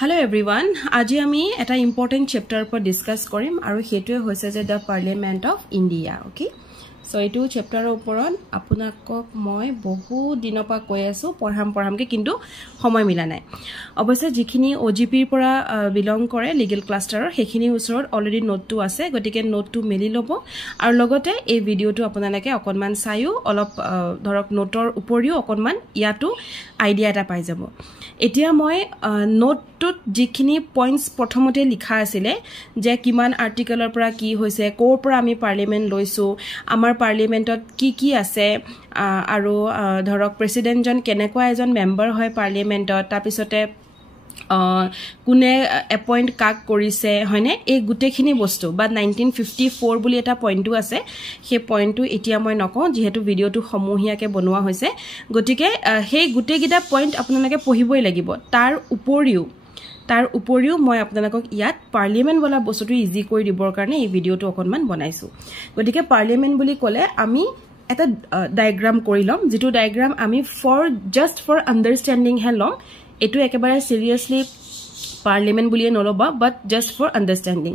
Hello everyone, আজি আমি এটা important chapter पर discuss करिम आरो हेतुए होइसे जे the Parliament of India, okay? So एटु chapter ओपरन आपनाকক মই বহু দিনৰ পৰা কৈ আছো পঢ়ামকে কিন্তু সময় মিলা নাই অৱশ্যে যিখিনি OGP পৰা বিলং কৰে লিগেল ক্লাষ্টাৰৰ সেইখিনি ওচৰত অলৰেডি নোটটো আছে গতিকে নোটটো মেলি লব আৰু লগতে এই ভিডিওটো আপোনালোকে অকনমান চাইও অলপ ধৰক নোটৰ উপৰিও অকনমান ইয়াটো আইডিয়া এটা পাই যাব এতিয়া মই নোটটোত যিখিনি পইণ্টস প্ৰথমতে লিখা আছিল যে কিমান আৰ্টিকেলৰ পৰা কি হৈছে কোৰ পৰা আমি পাৰ্লিমেন্ট লৈছো আমাৰ পাৰ্লিমেন্টত কি আছে আৰু ধৰক প্ৰেসিডেন্টজন কেনেকুৱা এজন মেম্বাৰ হয় পাৰ্লিমেন্টত তাৰপিছতে কোনে এপইন্ট কাক কৰিছে হয়নে এই গুটেখিনি বস্তু বা 1954 বুলি এটা পইণ্টটো আছে সেই পইণ্টটো এতিয়া মই নকওঁ যেহেতু ভিডিওটো সমূহিয়াকে বনোৱা হৈছে গতিকে সেই গুটেকিটা পইণ্ট আপোনালোকে পঢ়িবই লাগিব তাৰ উপৰিও মই আপোনালোকক ইয়াত পাৰ্লিমেন্ট বলা বস্তুটো ইজি কৰি দিবৰ কাৰণে এই ভিডিওটো অকনমান বনাইছো গতিকে পাৰ্লিমেন্ট বুলি ক'লে আমি এটা ডায়াগ্ৰাম কৰি লম যেটো ডায়াগ্ৰাম আমি just for understanding হে লম এটো একেবাৰে সিৰিয়াসলি পাৰ্লিমেন্ট বুলিয়ে নলবা বাট জাস্ট ফৰ আন্ডাৰস্ট্যান্ডিং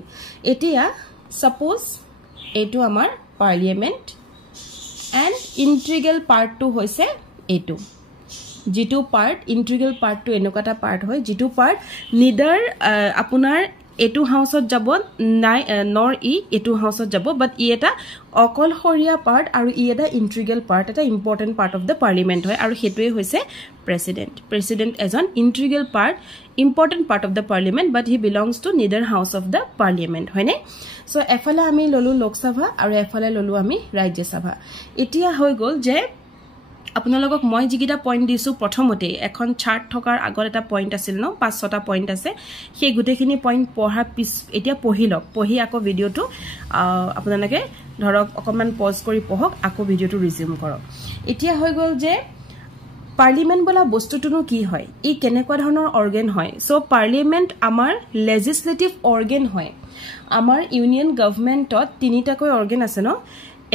এতিয়া সাপোজ এটো আমাৰ পাৰ্লিমেন্ট এন্ড ইন্টিগ্ৰেল পাৰ্টটো হৈছে এটো যেটো পাৰ্ট ইন্টিগ্ৰেল পাৰ্টটো এনেকুৱাটা পাৰ্ট হয় যেটো পাৰ্ট নিডাৰ আপোনাৰ এটো হাউসত যাব নাই নৰ এটো হাউসত যাব বাট ই এটা অকলহৰীয়া পাৰ্ট আৰু ই এটা ইন্টিগ্ৰেল পাৰ্ট এটা important part of the parliament হয় আৰু হেতুৱে হৈছে প্ৰেসিডেন্ট এজন integral part important part of the parliament but he belongs to neither house of the parliament হয়নে সো এফালে আমি ললো লোকসভা আৰু এফালে ললো আমি ৰাজ্যসভা এতিয়া হৈ গল যে আপোনালোকক মই যিকিটা পইণ্ট দিছো প্ৰথমতে এখন চাৰ্ট থকাৰ আগত এটা পইণ্ট আছিল ন 5-6টা পইণ্ট আছে সেই গুটেখিনি পইণ্ট পঢ়া পিছ এতিয়া পঢ়ি আকৌ ভিডিওটো আপোনালোকে ধৰক অকমান পজ কৰি পঢ়ক আকৌ ভিডিওটো ৰিজিউম কৰক এতিয়া হৈ গল যে পাৰ্লিমেন্ট বলা বস্তুটোনো কি হয় ই কেনেকুৱা ধৰণৰ অৰ্গান হয় সো পাৰ্লিমেন্ট আমাৰ লেজিসলেটিভ অৰ্গান হয় আমাৰ ইউনিয়ন গভৰ্নমেন্টত তিনিটাকৈ অৰ্গান আছে ন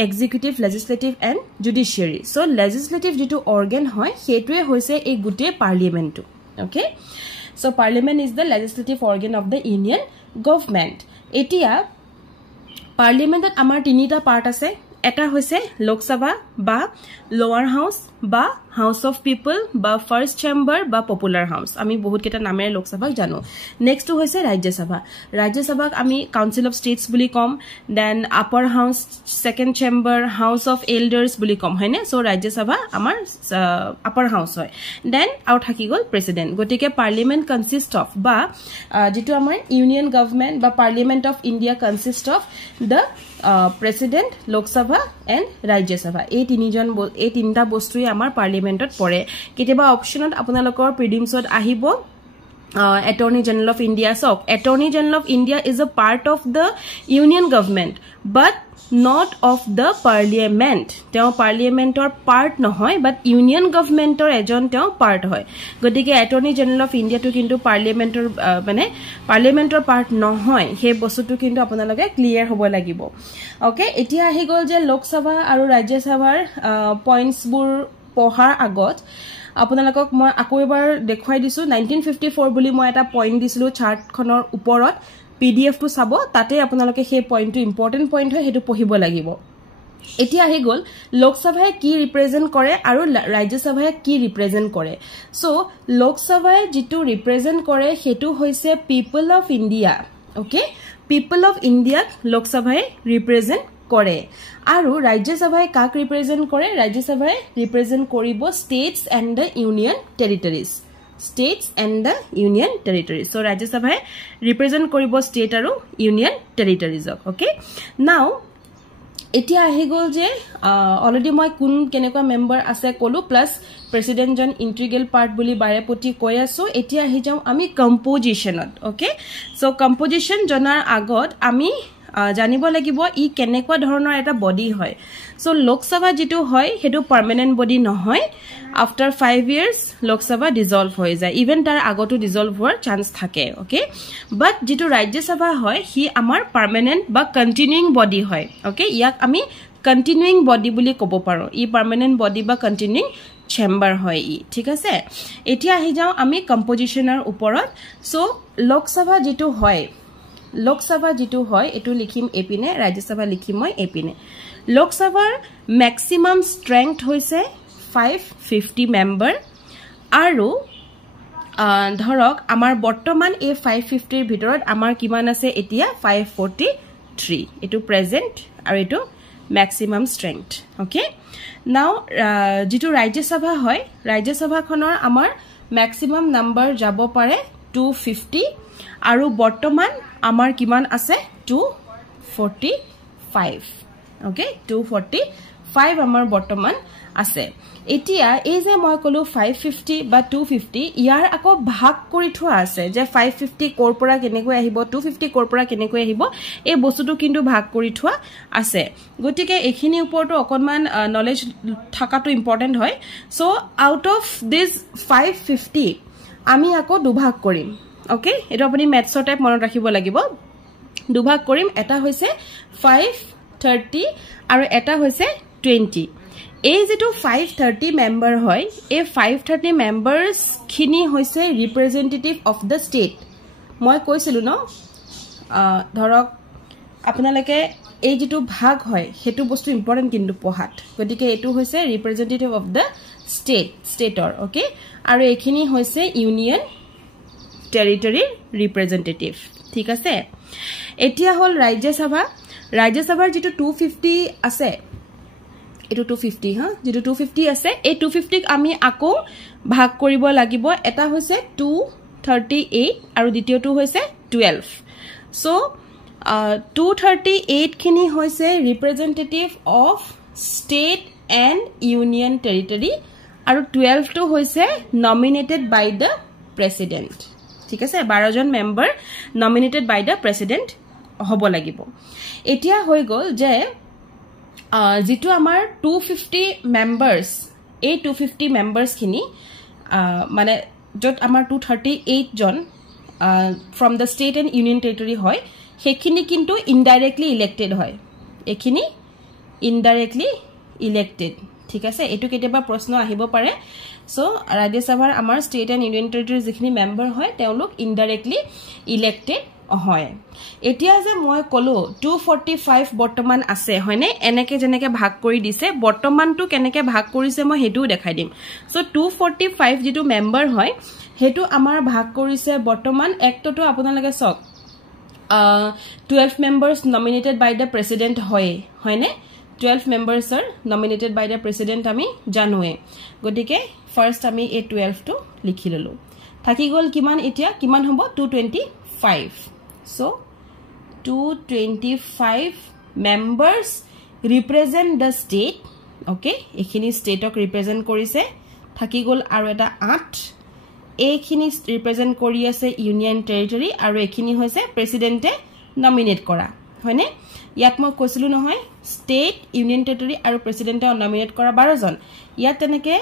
executive legislative and judiciary so legislative jitu organ hoy hetuye hoise ei gute parliament okay so parliament is the legislative organ of the union government etia parliament at amar tinita part ase eta hoise lok sabha ba lower house ba house of people ba first chamber ba popular house ami bahut keta namere lok sabha jano next to hoise rajya sabha ami council of states buli kom then upper house second chamber house of elders buli kom hoine so rajya sabha amar upper house hoy then out haki gol president gotike parliament consist of ba jitu amar union government ba parliament of india consist of the president lok sabha and rajya sabha ei tinta bostuye amar parliamentot pore kiteba optionot আপোনালোকৰ প্ৰিডিমছত আহিব Attorney General of India so Attorney General of India is a part of the union government but not of the parliament teo parliament or part nohoy but union government or ejon teo part hoy gotike Attorney General of India to kintu parliament or mane parliament or part nohoy he bostutu kintu apunaloge clear hobo lagibo okay etia ahi gol je lok sabha aru rajya sabhar points bur পঢ়াৰ আগত আপোনালোকক মই আকৌ এবাৰ দেখুৱাই দিছো 1954 বুলি মই এটা পইণ্ট দিছিলো চাৰ্টখনৰ ওপৰত পিডিএফ টো চাব তাতে আপোনালোকে সেই পইণ্টটো ইম্পৰ্টেন্ট পইণ্ট হয় হেতু পঢ়িব লাগিব এতিয়া আহি গল লোকসভায় কি ৰিপ্ৰেজেন্ট কৰে আৰু ৰাজ্যসভায় কি ৰিপ্ৰেজেন্ট কৰে সো লোকসভায় যেটো ৰিপ্ৰেজেন্ট কৰে হেতু হৈছে people of India okay people of India লোকসভায় ৰিপ্ৰেজেন্ট কৰে আৰু ৰাজ্যসভায় কাক ৰিপ্ৰেজেন্ট কৰে ৰাজ্যসভায় ৰিপ্ৰেজেন্ট কৰিব states and the union territories so ৰাজ্যসভায় ৰিপ্ৰেজেন্ট কৰিব state আৰু union territories okay now এতিয়া আহি গল যে অলৰেডি মই কোন কেনেকুৱা মেম্বাৰ আছে কলো প্লাস প্ৰেসিডেন্ট জন ইন্টিগ্ৰেল পাৰ্ট বুলি বাৰেপতি কৈ আছো এতিয়া আহি যাও আমি কম্পোজিশনত ওকে সো কম্পোজিশন জনাৰ আগত আমি জানিব লাগিব ই কেনেকুৱা ধৰণৰ এটা বডি হয় সো লোকসভা যেটো হয় হেতু পার্মানেন্ট বডি নহয় আফটার 5 ইয়ার্স লোকসভা ডিসলভ হৈ যায় ইভেন তাৰ আগতো ডিসলভ হোৱাৰ চান্স থাকে ওকে বাট যেটো ৰাজ্যসভা হয় হি আমাৰ পার্মানেন্ট বা কন্টিনিউইং বডি হয় ওকে ইয়াক আমি কন্টিনিউইং বডি বুলি ক'ব পাৰো ই পাৰ্মানেন্ট বডি বা কন্টিনিউইং চেম্বাৰ হয় ই ঠিক আছে এতিয়া আহি যাও আমি কম্পোজিশনৰ ওপৰত সো লোকসভা যেটো হয় এটো লিখিম এপিনে ৰাজ্যসভা লিখিম মই এপিনে লোকসভাৰ ম্যাক্সিমাম স্ট্ৰেংথ হৈছে 550 মেম্বাৰ আৰু ধৰক আমাৰ বৰ্তমান এই 550 ৰ ভিতৰত আমাৰ কিমান আছে এতিয়া 543 এটো প্ৰেজেন্ট আৰু এটো ম্যাক্সিমাম স্ট্ৰেংথ ওকে নাও যেটো ৰাজ্যসভা হয় ৰাজ্যসভাখনৰ আমাৰ ম্যাক্সিমাম নাম্বাৰ যাব পাৰে 250 আৰু বৰ্তমান আমাৰ কিমান আছে 245 ওকে 245 আমাৰ বৰ্তমান আছে এতিয়া এই যে মই কলো 550 বা 250 ইয়াৰ আকৌ ভাগ কৰি থোৱা আছে যে 550 কোৰ পৰা কেনেকৈ আহিব 250 কোৰ পৰা কেনেকৈ আহিব এই বস্তুটো কিন্তু ভাগ কৰি থোৱা আছে গতিকে এখিনি ওপৰটো অকনমান নলেজ থাকাটো ইম্পৰ্টেন্ট হয় সো আউট অফ দিস 550 আমি আকৌ দুভাগ কৰিম ওকে এটা আপুনি ম্যাথছৰ টাইপ মনত ৰাখিব লাগিব দুভাগ কৰিম এটা হৈছে 530 আৰু এটা হৈছে 20 এই যেটো 530 মেম্বাৰ হয় এই 530 মেম্বাৰ্স খিনি হৈছে ৰিপ্ৰেজেন্টেটিভ অফ দা ষ্টেট মই কৈছিলো ন ধৰক আপোনালোকে এই যেটো ভাগ হয় হেতু বস্তু ইম্পৰ্টেন্ট কিন্তু পঢ়াত গতিকে এটো হৈছে ৰিপ্ৰেজেন্টেটিভ অফ দা ষ্টেটৰ ওকে আৰু এখিনি হৈছে ইউনিয়ন টেৰিটৰি ৰিপ্ৰেজেন্টেটিভ ঠিক আছে এতিয়া হল ৰাজ্যসভাৰ যেটো 250 আছে এটো 250 হা যেটো 250 আছে এই 250 ক আমি আকৌ ভাগ কৰিব লাগিব এটা হৈছে 238 আৰু দ্বিতীয়টো হৈছে 12 সো 238 খিনি হৈছে representative of state and union territory আৰু 12 টো হৈছে নমিনেটেড বাই দা প্ৰেসিডেন্ট ঠিক আছে 12 জন member nominated by the president হ'ব লাগিব এতিয়া হৈ গল যে যেটো আমাৰ 250 মেম্বাৰ্স এই 250 মেম্বাৰ্স খিনি মানে যত আমাৰ 238 জন from the state and union territory হয় হেখিনি কিন্তু ইনডাইৰেক্টলি ইলেক্টেড হয় এখিনি ইনডাইৰেক্টলি ইলেক্টেড ঠিক আছে এটো কেতিয়াবা প্ৰশ্ন আহিব পাৰে সো ৰাজ্যসভাৰ আমাৰ ষ্টেট এণ্ড ইউনিয়ন টেৰিটৰি যিখিনি মেম্বাৰ হয় তেওঁলোক ইনডাইৰেক্টলি ইলেক্টেড হয় এতিয়া যে মই কলো 245 বৰ্তমান আছে হয়নে এনেকে জেনেকে ভাগ কৰি দিছে বৰ্তমানটো কেনেকে ভাগ কৰিছে মই হেতু দেখাই দিম সো 245 যেটো মেম্বাৰ হয় হেতু আমাৰ ভাগ কৰিছে বৰ্তমান একটো আপোনালোকে সক 12 members nominated by the president হয়নে 12 members are nominated by the president আমি জানোৱে গটিকে ফাৰ্স্ট আমি এই 12 টো লিখি ললো থাকি গল কিমান এতিয়া কিমান হ'ব 225 so 225 members represent the state okay এখিনি স্টেটক ৰিপ্ৰেজেন্ট কৰিছে থাকি গল আৰু এটা 8 এখিনি ৰিপ্ৰেজেন্ট কৰি আছে ইউনিয়ন টেৰিটৰি আৰু এখিনি হৈছে প্ৰেসিডেন্টে নমিনেট কৰা হয়নে ইয়াত মই কৈছিলো নহয় ষ্টেট ইউনিয়ন টেৰিটৰি আৰু প্ৰেসিডেন্টে নমিনেট কৰা 12 জন ইয়াত তেনেকে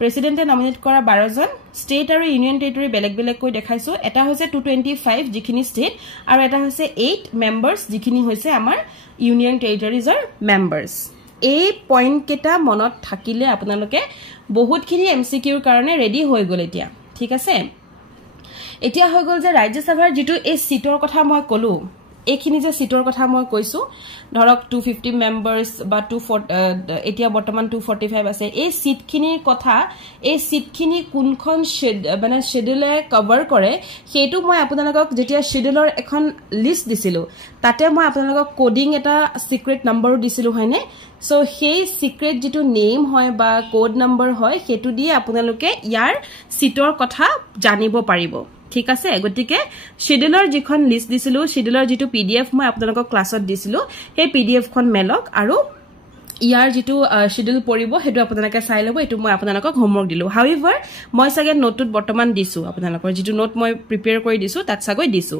প্ৰেসিডেন্টে নমিনেট কৰা 12 জন ষ্টেট আৰু ইউনিয়ন টেৰিটৰি বেলেগ বেলেগ কৈ দেখাইছো এটা হৈছে 225 যিখিনি ষ্টেট আৰু এটা হৈছে 8 মেম্বাৰ্স যিখিনি হৈছে আমাৰ ইউনিয়ন টেৰিটৰিজৰ মেম্বাৰ্স এই পইণ্ট কেটা মনত থাকিলে আপোনালোকে বহুতখিনি এমসিকিউৰ কাৰণে ৰেডি হৈ গল এতিয়া ঠিক আছে এতিয়া হৈ গল যে ৰাজ্যসভাৰ যেটো এই সিটৰ কথা মই কলো এখিনি যে সিটৰ কথা মই কৈছো ধৰক 250 মেম্বাৰ্স বা 24 এতিয়া বৰ্তমান 245 আছে এই সিটখিনিৰ কথা এই সিটখিনি কোনখন মানে শেডিউলে কভাৰ কৰে হেতু মই আপোনালোকক যেতিয়া শেডিউলৰ এখন লিষ্ট দিছিলো তাতে মই আপোনালোকক কোডিং এটা সিক্ৰেট নম্বৰো দিছিলো হয়নে সো সেই সিক্ৰেট যেটো নেম হয় বা কোড নম্বৰ হয় হেতু দি আপোনালোকে ইয়াৰ সিটৰ কথা জানিব পাৰিব ঠিক আছে গটিকে শেডিউলৰ যিখন লিষ্ট দিছিলো শেডিউলৰ যেটো পিডিএফ মই আপোনালোকক ক্লাছত দিছিলো সেই পিডিএফ খন মেলক আৰু ইয়াৰ যেটো শেডিউল পৰিব হেতু আপোনালোকে চাই লব এটো মই আপোনালোকক হোমৱৰ্ক দিলো হাউএভাৰ মই সাগে নোটত বৰ্তমান দিছো আপোনালোকৰ যেটো নোট মই প্ৰিপেয়াৰ কৰি দিছো তাত সাগৈ দিছো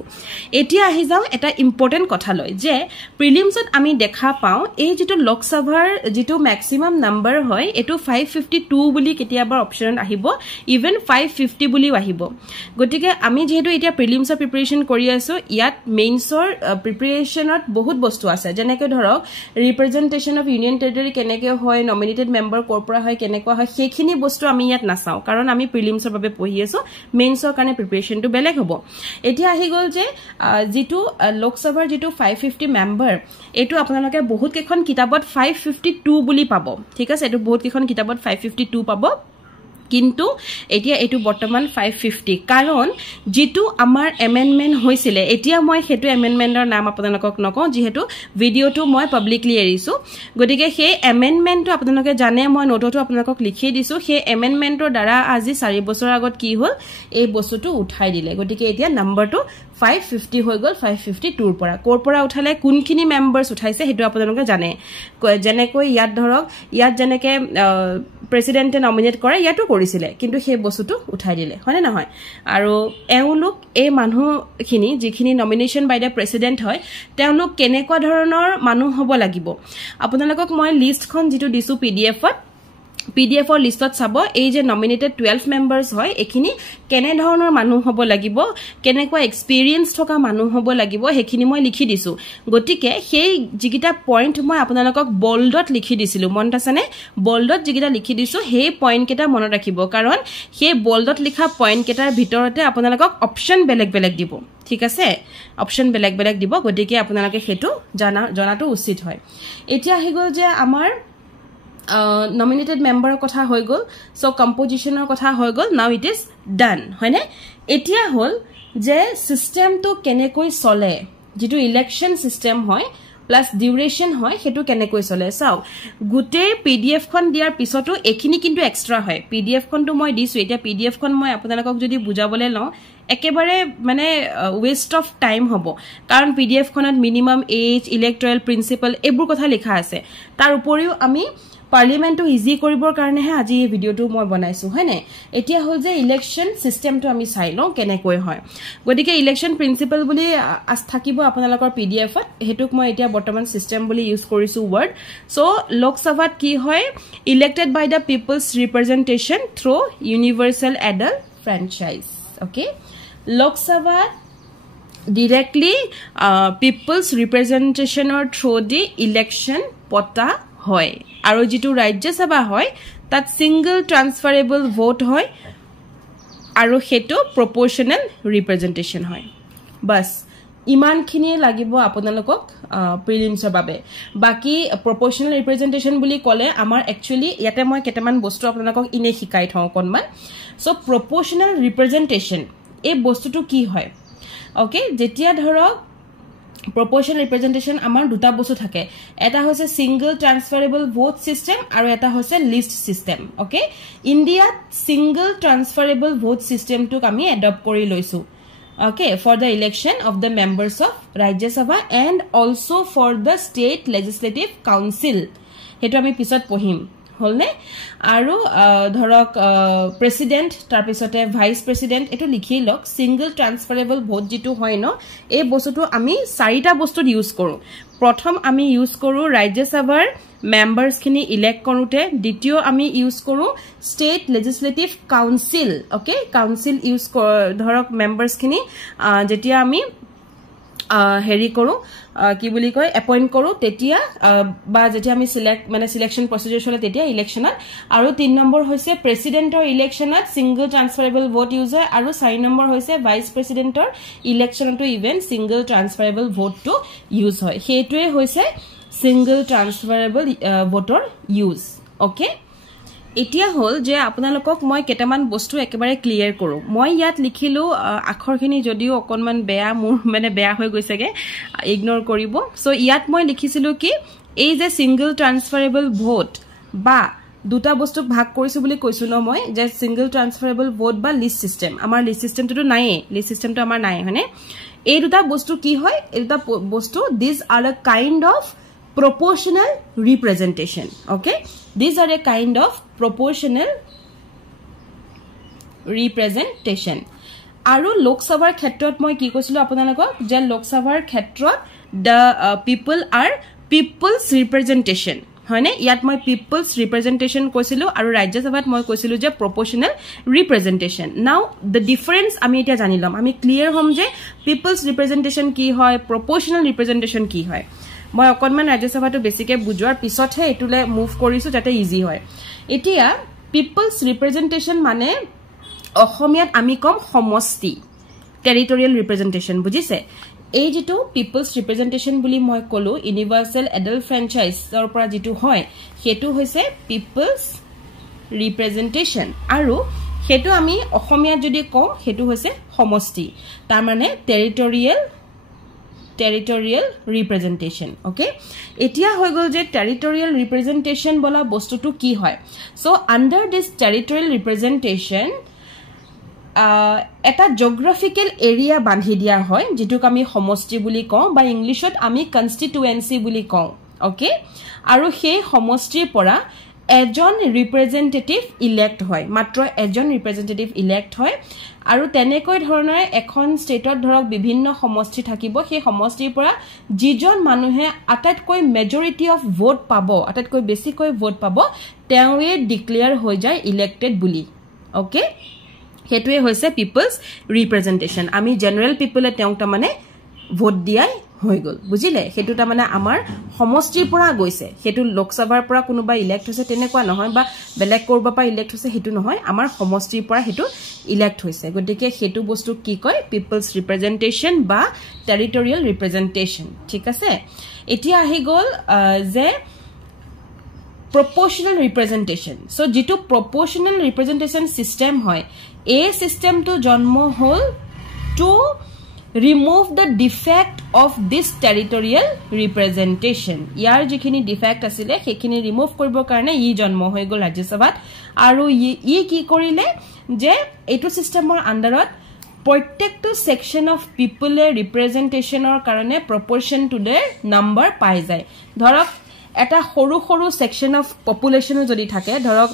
এতিয়া আহি যাও এটা ইম্পৰ্টেন্ট কথা লৈ যে প্ৰিলিমছত আমি দেখা পাও এই যেটো লোকসভাৰ যেটো ম্যাক্সিমাম নাম্বাৰ হয় এটো 552 বুলি কেতিয়াবা অপচন আহিব ইভেন 550 বুলিও আহিব গটিকে আমি যেহেতু এতিয়া প্ৰিলিমছৰ প্ৰিপাৰেচন কৰি আছো ইয়াত মেইনছৰ প্ৰিপাৰেচনত বহুত বস্তু আছে যেনেকৈ ধৰক ৰিপ্ৰেজেন্টেচন অফ ইউনিয়ন সেক্ৰেটাৰী কেনেকৈ হয় নমিনেটেড মেম্বাৰ কৰপৰা হয় কেনেকুৱা হয় সেইখিনি বস্তু আমি ইয়াত নাচাও কাৰণ আমি প্ৰিলিমছৰ বাবে পঢ়ি আছো মেইনছৰ কাৰণে প্ৰিপাৰেচনটো বেলেগ হ'ব এতিয়া আহি গ'ল যে যেটো লোকসভাৰ যেটো 550 মেম্বাৰ এটো আপোনালোকে বহুত কেখন কিতাপত 552 বুলি পাব ঠিক আছে এটো বহুত কেখন কিতাপত 552 পাব কিন্তু এতিয়া এটো বৰ্তমান 550 কাৰণ যেটো আমাৰ এমেন্ডমেন্ট হৈছিল এতিয়া মই হেতু এমেন্ডমেন্টৰ নাম আপোনালোকক নকওঁ যেহেতু ভিডিওটো মই পাব্লিকলি এৰিছো গতিকে সেই এমেন্ডমেন্টটো আপোনালোকে জানে মই নোটটো আপোনালোকক লিখি দিছো সেই এমেন্ডমেন্টৰ দ্বাৰা আজি 4 বছৰ আগত কি হ'ল এই বস্তুটো উঠাই দিলে গতিকে এতিয়া নম্বৰটো 550 হৈ গ'ল 552 পৰা কৰপৰা উঠালে কোনখিনি মেম্বাৰছ উঠাইছে হেতু আপোনালোকে জানে যেনেকৈ ইয়াত ধৰক ইয়াত যেনেকে প্ৰেসিডেন্টে নমিনেট কৰে ইয়াতো কৰিছিলে কিন্তু সেই বস্তুটো উঠাই দিলে হয়নে নহয় আৰু এওঁলোক এই মানুহখিনি যিখিনি নমিনেশন বাই দা প্ৰেসিডেন্ট হয় তেওঁলোক কেনেকুৱা ধৰণৰ মানুহ হ'ব লাগিব আপোনালোকক মই লিষ্টখন যেটো দিছো পিডিএফৰ লিষ্টত চাব এই যে নমিনেটেড 12 মেম্বাৰস হয় এখিনি কেনে ধৰণৰ মানুহ হ'ব লাগিব কেনেকুৱা এক্সপেৰিয়েন্স থকা মানুহ হ'ব লাগিব হেখিনি মই লিখি দিছো গতিকে সেই যিকিটা পইণ্ট মই আপোনালোকক বোল্ডত লিখি দিছিলো মনত আছেনে বোল্ডত যিকিটা লিখি দিছো সেই পইণ্ট কেটা মনত ৰাখিব কাৰণ সেই বোল্ডত লিখা পইণ্ট কেটাৰ ভিতৰতে আপোনালোকক অপচন বেলেগ বেলেগ দিব ঠিক আছে অপচন বেলেগ বেলেগ দিব গতিকে আপোনালোকে হেতু জানাটো উচিত হয় এতিয়া আহি গ'ল যে আমাৰ nominated member কথা হৈ গল so compositioner কথা হৈ গল now it is done হয়নে এতিয়া হল যে সিস্টেমটো কেনেকৈ চলে যেটো ইলেকশন সিস্টেম হয় প্লাস ডিউৰেশন হয় হেতু কেনেকৈ চলে চাও গুটে পিডিএফ খন দিয়াৰ পিছতো এখিনি কিন্তু এক্সট্ৰা হয় পিডিএফ খন তো মই দিছো এতিয়া পিডিএফ খন মই আপোনালোকক যদি বুজাবলে লওঁ একেবাৰে মানে ওয়েস্ট অফ টাইম হ'ব কাৰণ পিডিএফ খনত মিনিমাম এজ ইলেক্টৰাল প্ৰিন্সিপল এবোৰ কথা লিখা আছে তাৰ উপৰিও আমি পাৰ্লিমেন্টটো ইজি কৰিবৰ কাৰণে আজি এই ভিডিওটো মই বনাইছো হয়নে এতিয়া হল যে ইলেকশন সিস্টেমটো আমি চাই লওঁ কেনেকৈ হয় গতিকে ইলেকশন প্ৰিন্সিপল বুলি আস থাকিব আপোনালোকৰ পিডিএফত হেতুক মই এতিয়া বৰ্তমান সিস্টেম বুলি ইউজ কৰিছো ওয়াৰ্ড সো লোকসভাত কি হয় elected by the people's representation through universal adult franchise okay লোকসভাত directly people's representation or through the election pota hoy aro jitu rajya sabha hoy tat single transferable vote hoy aro hetu proportional representation hoy bas iman khini lagibo apunalokok prelims babe baki proportional representation buli kole amar actually yate moi ketaman bostu apunalokok ine hikai thau konman so proportional representation e bostu tu ki hoy okay jetia dhorok proportional representation amar duta bostu thake eta hoise single transferable vote system aru eta hoise list system okay india single transferable vote system tu ami adopt kori loisu okay for the election of the members of rajya sabha and also for the state legislative council hetu ami pisot pohim holne aru dhorok president tar pisote vice president eto likhi lok single transferable vote jitu hoy no ei bostutu ami 4ta bostur use koru prothom ami use koru rajya sabhar members khini elect korute ditio ami use koru state legislative council okay council use dhorok members khini jetia ami heri koru ki boli koy appoint koru tetia ba jetia ami select mane selection procedure chole tetia election aru 3 number hoise president or election single transferable vote user aru 4 number hoise vice president or election to even single transferable vote to use hoy hetue hoise single transferable voter use okay এতিয়া হল যে আপোনালোকক মই কেটামান বস্তু একেবাৰে clear কৰো মই ইয়াত লিখিলো আখৰখিনি যদিও অকনমান বেয়া মোৰ মানে বেয়া হৈ গৈছেগে ইগনোৰ কৰিব সো ইয়াত মই লিখিছিলো কি এই যে সিঙ্গল ট্ৰান্সফাৰেবল ভোট বা দুটা বস্তু ভাগ কৰিছো বুলি কৈছো ন মই যে সিঙ্গল ট্ৰান্সফাৰেবল ভোট বা লিষ্ট সিস্টেম আমাৰ লিষ্ট সিস্টেমটো নাই লিষ্ট সিস্টেমটো আমাৰ নাই হয়নে এই দুটা বস্তু কি হয় এই দুটা বস্তু this are a kind of proportional representation okay these are a kind of proportional representation aru lok sabhar khetrot moi ki koisilo apunalok je lok sabhar khetrot the people are people's representation hoine yat moi people's representation koisilo aru rajya sabhat moi koisilo je proportional representation now the difference ami eta janilom ami clear hom je people's representation ki hoy proportional representation ki hoy মই অকনমান ৰাজ্যসভাটো বেছিকে বুজোৱাৰ পিছতহে এটুলে move কৰিছো যাতে easy হয় এতিয়া people's ৰিপ্ৰেজেন্টেশন মানে অসমীয়াত আমি কম সমষ্টি টেৰিটৰিয়েল ৰিপ্ৰেজেন্টেশন বুজিছে এই যেটো পিপলছ ৰিপ্ৰেজেন্টেশন বুলি মই কলো ইউনিভাৰ্সাল এডাল্ট ফ্ৰেঞ্চাইজৰ পৰা যেটো হয় হেতু হৈছে পিপলছ ৰিপ্ৰেজেন্টেশন আৰু হেতু আমি অসমীয়াত যদি কওঁ হেতু হৈছে সমষ্টি তাৰ মানে টেৰিটৰিয়েল ৰিপ্ৰেজেন্টেশন ওকে এতিয়া হৈ গল যে টেৰিটৰিয়েল ৰিপ্ৰেজেন্টেশন বলা বস্তুটো কি হয় সো আন্ডাৰ দিস টেৰিটৰিয়েল ৰিপ্ৰেজেন্টেশন এটা জিওগ্ৰাফিক্যাল এৰিয়া বান্ধি দিয়া হয় যেটোক আমি সমষ্টি বুলি কওঁ বা ইংলিশত আমি কনস্টিটুৱেন্সি বুলি কওঁ ওকে আৰু সেই সমষ্টিৰ পৰা এজন ৰিপ্ৰেজেন্টেটিভ ইলেক্ট হয় মাত্ৰ এজন ৰিপ্ৰেজেন্টেটিভ ইলেক্ট হয় আৰু তেনেকৈ ধৰণৰ এখন ষ্টেটত ধৰক বিভিন্ন সমষ্টি থাকিব সেই সমষ্টিৰ পৰা যিজন মানুহে আটাইতকৈ মেজৰিটি অফ ভোট পাব আটাইতকৈ বেছিকৈ ভোট পাব তেওঁৱে ডিক্লেয়াৰ হৈ যায় ইলেক্টেড বুলি ওকে হেতুৱে হৈছে পিপলছ ৰিপ্ৰেজেন্টেশন আমি জেনাৰেল পিপলে তেওঁক তা মানে ভোট দিয়াই হৈ গল বুজিলে হেতু তা মানে আমাৰ সমষ্টিৰ পৰা গৈছে হেতু লোকসভাৰ পৰা কোনোবা ইলেক্ট হৈছে তেনেকুৱা নহয় বা বেলেগ কৰবা পৰা ইলেক্ট হৈছে হেতু নহয় আমাৰ সমষ্টিৰ পৰা হেতু ইলেক্ট হৈছে গতিকে হেতু বস্তু কি কয় পিপলছ ৰিপ্ৰেজেন্টেশন বা টেৰিটৰিয়েল ৰিপ্ৰেজেন্টেশন ঠিক আছে এতিয়া আহি গল যে proportional representation so jitu proportional representation system hoy a system to janmo hol to remove the defect of this territorial representation yar jikhini defect asile hekhini remove koribo karone yi janmo hoy gol rajya sabhat aru yi ki korile je etu systemor underot প্ৰত্যেকটো section of পিপলে ৰিপ্ৰেজেন্টেশনৰ কাৰণে proportion to their number পাই যায় ধৰক এটা সৰু সৰু section of population যদি থাকে ধৰক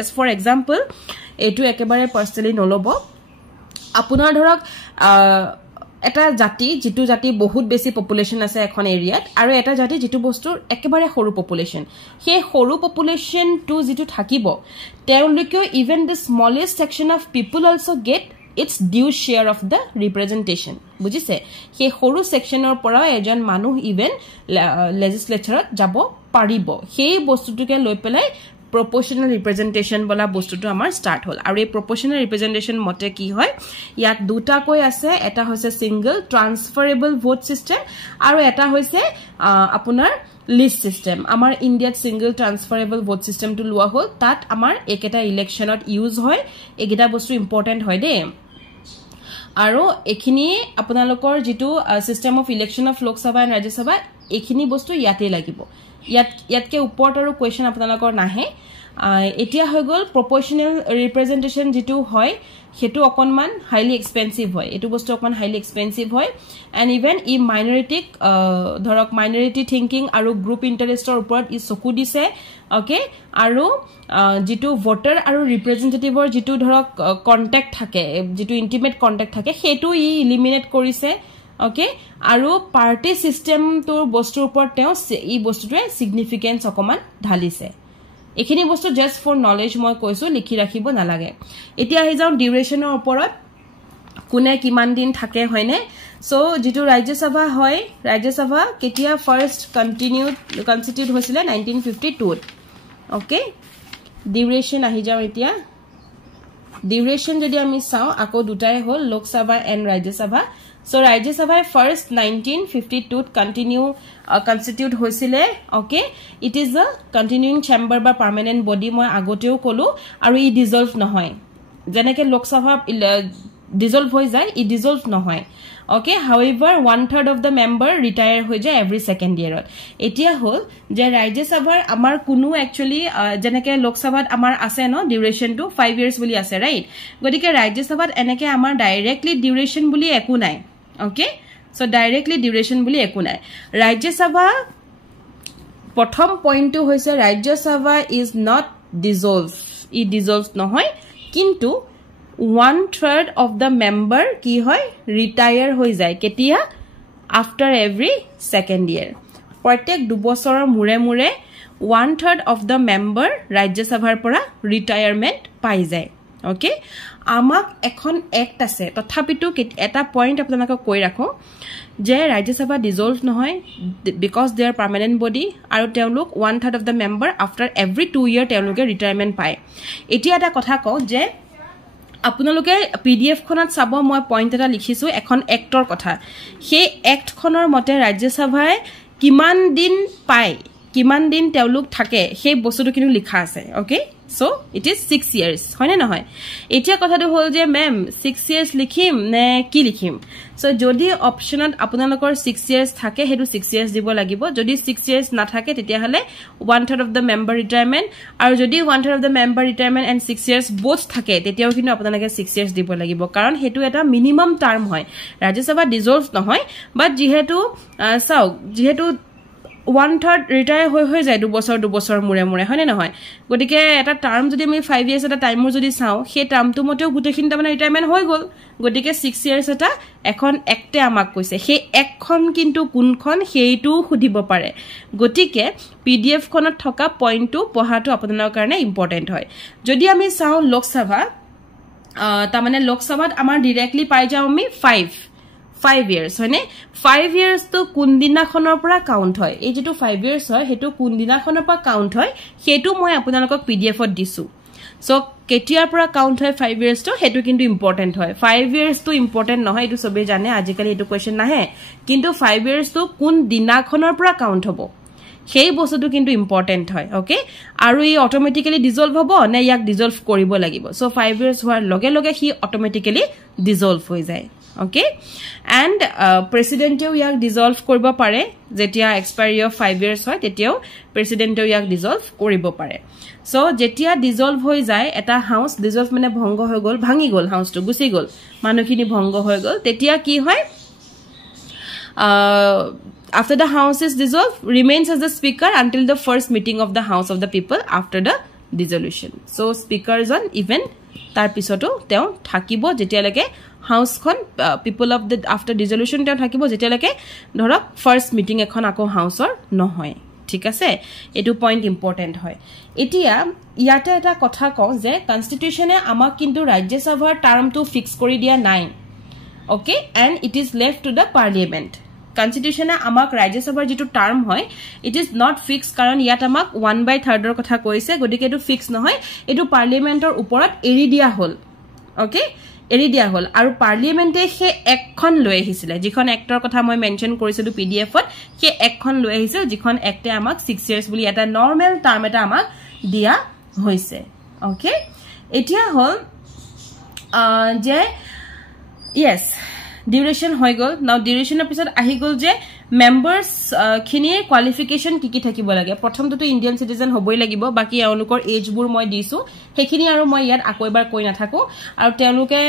এজ ফৰ এক্সাম্পল এটো একেবাৰে পাৰ্সনালি নলব আপোনাৰ ধৰক এটা জাতি যেটো জাতি বহুত বেছি পপুলেশন আছে এখন এৰিয়াত আৰু এটা জাতি যেটো বস্তুৰ একেবাৰে সৰু পপুলেশন সেই সৰু পপুলেশন টু যেটো থাকিব তেওঁলোকে even the smallest section of people also get its due share of the representation বুজিছে সেই সৰু সেকশনৰ পৰা এজন মানুহ ইভেন লেজিসলেচাৰত যাব পাৰিব সেই বস্তুটোকে লৈ পেলাই proportional representation বলা বস্তুটো আমাৰ স্টাৰ্ট হল আৰু এই proportional representation মতে কি হয় ইয়াত দুটা কৈ আছে এটা হৈছে সিঙ্গল ট্ৰান্সফাৰেবল ভোট সিস্টেম আৰু এটা হৈছে আপোনাৰ লিষ্ট সিস্টেম আমাৰ ইন্ডিয়াত সিঙ্গল ট্ৰান্সফাৰেবল ভোট সিস্টেমটো লোৱা হল তাত আমাৰ একেটা ইলেকশনত ইউজ হয় একেটা বস্তু ইম্পৰ্টেন্ট হয় দে আৰু এখিনি আপোনালোকৰ যেটো system of election of Lok Sabha and Rajya Sabha এখিনি বস্তু ইয়াতে লাগিব ইয়াতকে ওপৰত আৰু কোৱেশ্চন আপোনালোকৰ নাহে এতিয়া হৈ গল প্ৰপোৰ্শনাল ৰিপ্ৰেজেন্টেশন যেটো হয় হেতু অকনমান হাইলি এক্সপেন্সিভ হয় এটো বস্তু অকন হাইলি এক্সপেন্সিভ হয় এন্ড ইভেন ই মাইনৰিটিক ধৰক মাইনৰিটি থিংকিং আৰু গ্ৰুপ ইন্টাৰেষ্টৰ ওপৰত ই চকু দিছে ওকে আৰু যেটো ভোটাৰ আৰু ৰিপ্ৰেজেন্টেটিভৰ যেটো ধৰক কন্টাক্ট থাকে যেটো ইন্টিমেট কন্টাক্ট থাকে হেতু ই এলিমিনেট কৰিছে ওকে আৰু পাৰ্টি সিস্টেম তোৰ বস্তুৰ ওপৰত তেওঁ ই বস্তুটোৱে সিগনিফিকেন্স অকমান ঢালিছে এখিনি বস্তু জাস্ট ফৰ নলেজ মই কৈছো লিখি ৰাখিব নালাগে এতিয়া আহি যাও ডিউৰেচনৰ ওপৰত কোনে কিমান দিন থাকে হয়নে সো যেটো ৰাজ্যসভা হয় ৰাজ্যসভা কেতিয়া ফাৰ্স্ট কনস্টিটিউট হৈছিল 1952 ওকে ডিউৰেচন আহি যাও এতিয়া ডিউৰেচন যদি আমি চাও আকো দুটাই হল Lok Sabha and Rajya Sabha So Rajya Sabha first 1952 constitute hoisile okay it is a continuing chamber ba permanent body moi agoteo kolu aru I dissolve nohoy jeneke Lok Sabha dissolve hoi jay I dissolve nohoy okay however 1/3 of the member retire hoi jay every second year etia hol je Rajya Sabha amar kunu actually jeneke Lok Sabha amar ase no duration to 5 years boli ase right godike Rajya Sabha eneke amar directly duration boli eku nai okay so directly duration boli eku nai Rajya Sabha prothom point to hoise Rajya Sabha is not dissolved it dissolves nohoy kintu 1/3 of the member ki hoy retire hoi jay ketia after every second year protek dubosoror mure mure 1/3 of the member Rajya Sabhar pora retirement pai jay okay আমাক এখন act আছে তথাপিতো এটা point আপোনালোকক কৈ ৰাখোঁ যে Rajya Sabha dissolved নহয় because they R permanent body আৰু তেওঁলোক 1/3 of the member after every 2 year তেওঁলোকে ৰিটায়াৰমেণ্ট পায় এতিয়া এটা কথা কওঁ যে আপোনালোকে পিডিএফখনত চাব মই পইণ্ট এটা লিখিছোঁ এখন এক্টৰ কথা সেই এক্টখনৰ মতে ৰাজ্যসভাই কিমান দিন পায় কিমান দিন তেওঁলোক থাকে সেই বস্তুটো কিন্তু লিখা আছে okay so it is 6 years হয়নে নহয় এতিয়া কথাটো হ'ল যে মেম 6 years লিখিম নে কি লিখিম সো যদি অপচনত আপোনালোকৰ 6 years থাকে হেতু 6 years দিব লাগিব যদি 6 years নাথাকে তেতিয়া হলে 1/3 অফ দ্য মেম্বাৰ ৰিটায়াৰমেন্ট আৰু যদি 1/3 of the member retirement and 6 years both থাকে তেতিয়াও কিন্তু আপোনালোকে 6 years দিব লাগিব কাৰণ হেতু এটা মিনিমাম টাৰ্ম হয় ৰাজ্যসভা ডিজলভ নহয় বাট যেহেতু চাওক যেহেতু 1/3 ৰিটায়াৰ হৈ যায় 2 বছৰ মুৰে মুৰে হয়নে নহয় গতিকে এটা টাৰ্ম যদি আমি 5 years এটা টাইমৰ যদি চাওঁ সেই টাৰ্মটো মতেও গুটেখিনি তাৰমানে ৰিটায়াৰমেন্ট হৈ গ'ল গতিকে 6 years এটা এখন একটে আমাক কৈছে সেই একখন কিন্তু কোনখন সেইটোও সুধিব পাৰে গতিকে পিডিএফ খনত থকা পইণ্টটো পঢ়াটো আপোনালোকৰ কাৰণে ইম্পৰ্টেন্ট হয় যদি আমি চাওঁ লোকসভা তাৰমানে লোকসভাত আমাৰ ডাইৰেক্টলি পাই যাওঁ আমি 5 years হয়নে 5 years তো কোনদিনাখনৰ পৰা কাউন্ট হয় এই যেটো 5 years হয় হেতু কোনদিনাখনৰ পৰা কাউন্ট হয় হেতু মই আপোনালোকক পিডিএফত দিছো সো কেতিয়াৰ পৰা কাউন্ট হয় 5 years তো হেতু কিন্তু ইম্পৰ্টেন্ট হয় 5 years তো ইম্পৰ্টেন্ট নহয় এটো সবে জানে আজিকালি এটো কোৱেশ্চন নাহে কিন্তু 5 years তো কোন দিনাখনৰ পৰা কাউন্ট হ'ব সেই বস্তুটো কিন্তু ইম্পৰ্টেন্ট হয় ওকে আৰু ই অটোমেটিক্যালি ডিজলভ হ'ব নে ইয়াক ডিজলভ কৰিব লাগিব সো 5 years হোৱাৰ লগে লগে হি অটোমেটিক্যালি ডিজলভ হৈ যায় okay and president yak dissolve koribo pare jetia expiry of 5 years hoy tetiao president yak dissolve koribo pare so jetia dissolve hoi jay eta house dissolve mane bhongo hoy gol bhangi gol house to gusi gol manukhini bhongo hoy gol tetia ki hoy after the house is dissolved remains as the speaker until the first meeting of the house of the people after the dissolution so speaker is on even tar pisoto teo thakibo jetia lage house khon people of the after dissolution teo thakibo jetia lage dhorok first meeting ekhon ako house or no hoy ঠিক আছে এটো point important হয় এতিয়া ইয়াতে এটা কথা কও যে কনস্টিটিউশনে আমাক কিন্তু ৰাজ্যসভাৰ টাৰ্মটো ফিক্স কৰি দিয়া নাই okay and it is left to the parliament কনস্টিটিউশনে আমাক ৰাজ্যসভাৰ যেটো টাৰ্ম হয় ইট ইজ নট ফিক্স কাৰণ ইয়াত আমাক 1/3 ৰ কথা কৈছে গতিকে এটো ফিক্স নহয় এটো পাৰ্লিয়ামেন্টৰ ওপৰত এৰি দিয়া হল ওকে এৰি দিয়া হল আৰু পাৰ্লিয়ামেন্টে হে একখন লৈ আহিছিলে যিখন এক্টৰ কথা মই মেনশন কৰিছিলো পিডিএফত হে একখন লৈ আহিছিল যিখন একটে আমাক 6 years বুলি এটা নরমাল টার্ম এটা আমাক দিয়া হৈছে ওকে এতিয়া হল যে ইয়েস ডিউৰেশন হৈ গল নাও ডিউৰেশনৰ পিছত আহি গল যে মেম্বাৰ্স খিনিৰ কোৱালিফিকেশন কি থাকিব লাগে প্ৰথমটো ইন্ডিয়ান সিটিজেন হ'বই লাগিব বাকি তেওঁলোকৰ এজ বুৰ মই দিছো হেখিনি আৰু মই ইয়াত আকৈবাৰ কৈ নাথাকো আৰু তেওঁলোকে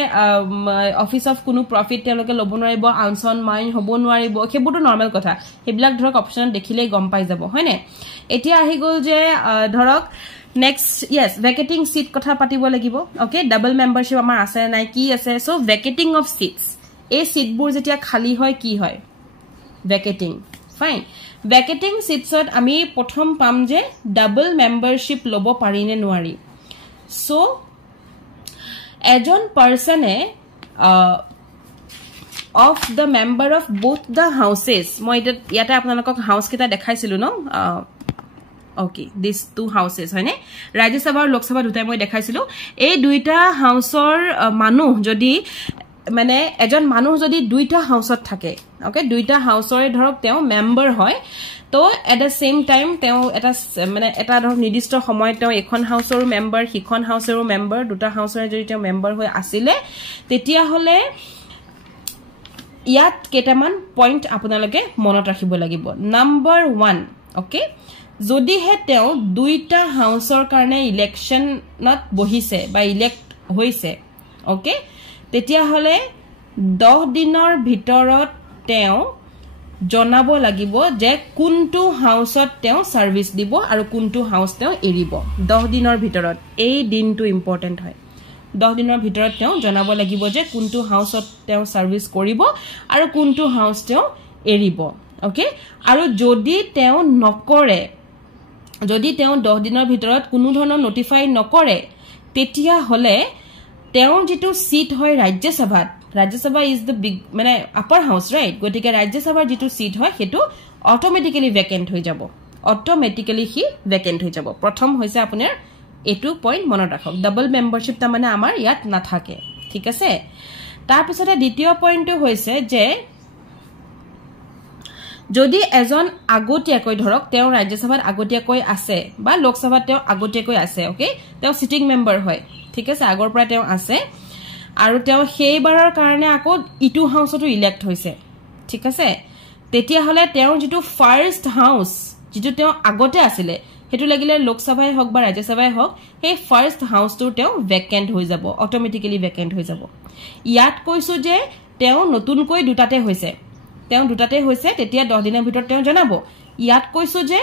অফিস অফ কোনো প্ৰফিট তেওঁলোকে লব নোৱাৰিব আনসন মাইন হ'ব নোৱাৰিব হেবুটো নৰমাল কথা হেবিলাক ধৰক অপচন দেখিলে গম পাই যাব হয়নে এতিয়া আহি গল যে ধৰক next yes vacating seat কথা পাতিব লাগিব ওকে ডাবল মেম্বাৰশিপ আমাৰ আছে নাই কি আছে সো vacating of seats এই সিটবোৰ যেতিয়া খালি হয় কি হয় vacating fine vacating seatsত আমি প্ৰথম পাম যে ডাবল মেম্বাৰশিপ লব পাৰি নে নোৱাৰি সো এজন পাৰসনে of the member of both the houses মই ইয়াতে আপোনালোকক হাউস কেটা দেখাইছিলো ন okay these two houses হয়নে ৰাজ্যসভা আৰু লোকসভা দুটাই মই দেখাইছিলো এই দুইটা হাউসৰ মানুহ যদি মানে এজন মানুহ যদি দুইটা হাউসত থাকে ওকে দুইটা হাউসৰে ধৰক তেও মেম্বাৰ হয় তো এট দা সেম টাইম তেও এটা মানে এটা ধৰক নিৰ্দিষ্ট সময়ত তেও এখন হাউসৰ মেম্বাৰ হিখন হাউসৰ মেম্বাৰ দুটা হাউসৰে যদি তেও মেম্বাৰ হৈ আছিল তেতিয়া হলে ইয়াত কেটামান পইণ্ট আপোনালোকে মনত ৰাখিব লাগিব নাম্বাৰ 1 ওকে যদি হে তেও দুইটা হাউসৰ কাৰণে ইলেকশনত বহিছে বা ইলেক্ট হৈছে ওকে তেতিয়া হলে 10 দিনৰ ভিতৰত তেও জনাব লাগিব যে কোনটো হাউসত তেও সাৰ্ভিস দিব আৰু কোনটো হাউস তেও এৰিব 10 দিনৰ ভিতৰত এই দিনটো ইম্পৰ্টেন্ট হয় 10 দিনৰ ভিতৰত তেও জনাব লাগিব যে কোনটো হাউসত তেও সাৰ্ভিস কৰিব আৰু কোনটো হাউস তেও এৰিব ওকে আৰু যদি তেও নকৰে যদি তেও 10 দিনৰ ভিতৰত কোনো ধৰণৰ নটিফাই নকৰে তেতিয়া হলে তেওঁৰ যেটো সিট হয় ৰাজ্যসভা ইজ দ্য বিগ মানে আপাৰ হাউস ৰাইট গতিকে ৰাজ্যসভাৰ যেটো সিট হয় হেতু অটোমেটিক্যালি ভ্যাকেন্ট হৈ যাব অটোমেটিক্যালি হি ভ্যাকেন্ট হৈ যাব প্ৰথম হৈছে আপোনাৰ এটু পইণ্ট মনত ৰাখক ডাবল মেম্বাৰশিপ তা মানে আমাৰ ইয়াত নাথাকে ঠিক আছে তাৰ পিছতে দ্বিতীয় পইণ্টটো হৈছে যে যদি এজন আগতীয়াকৈ ধৰক তেওঁ ৰাজ্যসভাত আগতীয়াকৈ আছে বা লোকসভাত তেওঁ আগতীয়াকৈ আছে ওকে তেওঁ সিটিং মেম্বাৰ হয় ঠিক আছে আগৰ পৰা তেওঁ আছে আৰু তেওঁ সেইবাৰৰ কাৰণে আকৌ ইটু হাউসতো ইলেক্ট হৈছে ঠিক আছে তেতিয়া হলে তেওঁ যেটো ফাৰ্স্ট হাউস যেটো তেওঁ আগতে আছিল হেতু লাগিলে লোকসভাই হক বা ৰাজ্যসভাই হক সেই ফাৰ্স্ট হাউসটো তেওঁ ভ্যাকেন্ট হৈ যাব অটোমেটিক্যালি ভ্যাকেন্ট হৈ যাব ইয়াত কৈছো যে তেওঁ নতুনকৈ দুটাতে হৈছে তেতিয়া 10 দিনৰ ভিতৰত তেওঁ জনাব ইয়াত কৈছো যে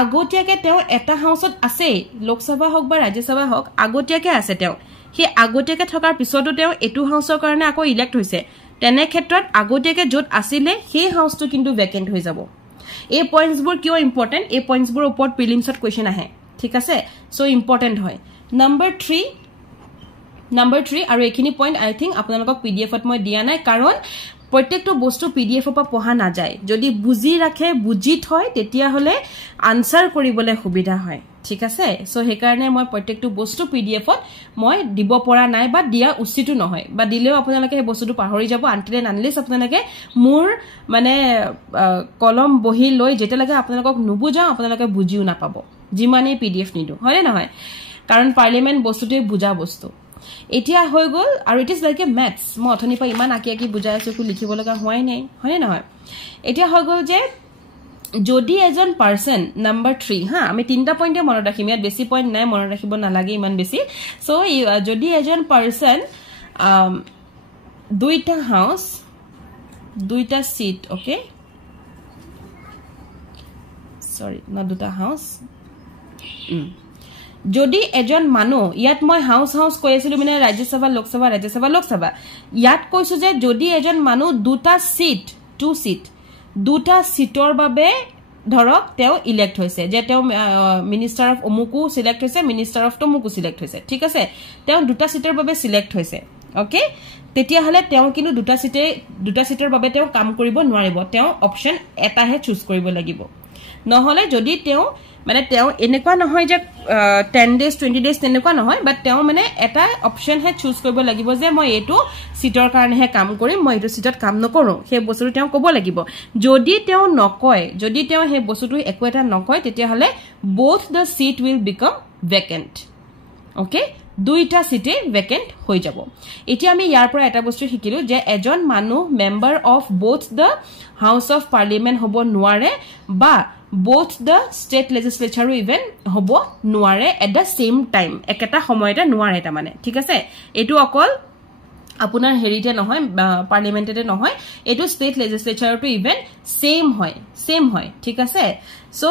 আগতীয়াকে তেওঁ এটা হাউসত আছে লোকসভা হক বা ৰাজ্যসভা হক আগতীয়াকে আছে তেওঁ হে আগতীয়াকে থকাৰ পিছতো তেওঁ এটু হাউসৰ কাৰণে আকৌ ইলেক্ট হৈছে তেনে ক্ষেত্ৰত আগতীয়াকে যত আছিল সেই হাউসটো কিন্তু ভ্যাকেন্ট হৈ যাব এই পইণ্টছবোৰ কিয় ইম্পৰ্টেন্ট এই পইণ্টছবোৰ ওপৰত প্ৰিলিমছত কোৱেশ্চন আহে ঠিক আছে সো ইম্পৰ্টেন্ট হয় নাম্বাৰ 3 আৰু এখিনি পইণ্ট আই থিংক আপোনালোকক পিডিএফত মই দিয়া নাই কাৰণ প্ৰত্যেকটো বস্তু পিডিএফ পৰা পঢ়া না যায় যদি বুজি ৰাখে বুজি থয় তেতিয়া হলে আনসাৰ কৰিবলৈ সুবিধা হয় ঠিক আছে সো হে কাৰণে মই প্ৰত্যেকটো বস্তু পিডিএফত মই দিব পৰা নাই বা দিয়া উচিত নহয় বা দিলেও আপোনালোকে এই বস্তুটো পাহৰি যাব আনটিল আনলেস আপোনালোকে মোৰ মানে কলম বহি লৈ যেতিয়ালৈকে আপোনালোকক নুবুজাও আপোনালোকে বুজিও নাপাব যিমানে পিডিএফ নিদো হয় নহয় কাৰণ পাৰ্লিমেন্ট বস্তুটো বুজা বস্তু এতিয়া হৈ গল আৰু it is like a maths মই অথনি পা ইমান আকি বুজাই আছো লিখিব লগা হোৱাই নাই হয় নহয় এতিয়া হৈ গল যে যদি এজন পারসন নাম্বার 3 হ্যাঁ আমি তিনটা পয়েন্টে মনত রাখিম ইয়াত বেশি পয়েন্ট নাই মনত রাখিব না লাগে ইমান বেশি সো যদি এজন পারসন দুইটা হাউস দুইটা সিট ওকে সরি না দুটা হাউস যদি এজন মানুহ ইয়াত মই হাউস কৈ আছিলো মানে ৰাজ্যসভা লোকসভা ইয়াত কৈছো যে যদি এজন মানুহ দুটা সিট দুটা সিটৰ বাবে ধৰক তেওঁ ইলেক্ট হৈছে যে তেওঁ মিনিষ্টাৰ অফ অমুকু সিলেক্ট হৈছে মিনিষ্টাৰ অফ তমুকু সিলেক্ট হৈছে ঠিক আছে তেওঁ দুটা সিটৰ বাবে সিলেক্ট হৈছে ওকে তেতিয়া হলে তেওঁ কিন্তু দুটা সিটৰ বাবে তেওঁ কাম কৰিব নোৱাৰিব তেওঁ অপচন এটাহে চুজ কৰিব লাগিব নহলে যদি তেওঁ মানে তেওঁ এনেকুৱা নহয় যে 10 days 20 days তেনেকুৱা নহয় বাট তেওঁ মানে এটা অপচন হে চুজ কৰিব লাগিব যে মই এটো সিটৰ কাৰণে হে কাম কৰিম মই এটো সিটত কাম নকৰো সেই বস্তুটো তেওঁ ক'ব লাগিব যদি তেওঁ নকয় যদি তেওঁ সেই বস্তুটো একো এটা নকয় তেতিয়া হলে both the seat will become vacant okay দুইটা সিটে ভ্যাকেন্ট হৈ যাব এতিয়া আমি ইয়াৰ পৰা এটা বস্তু শিকিলো যে এজন মানুহ member of both the house of parliament হ'ব নোৱাৰে বা both the state legislature even হ'ব নোৱাৰে at the same time একটা সময়তে নোৱাৰে তা মানে ঠিক আছে এটো অকল আপোনাৰ হেৰিতে নহয় পাৰ্লিমেন্টতে নহয় এটো স্টেট লেজিসলেচাৰটো ইভেন সেম হয় ঠিক আছে সো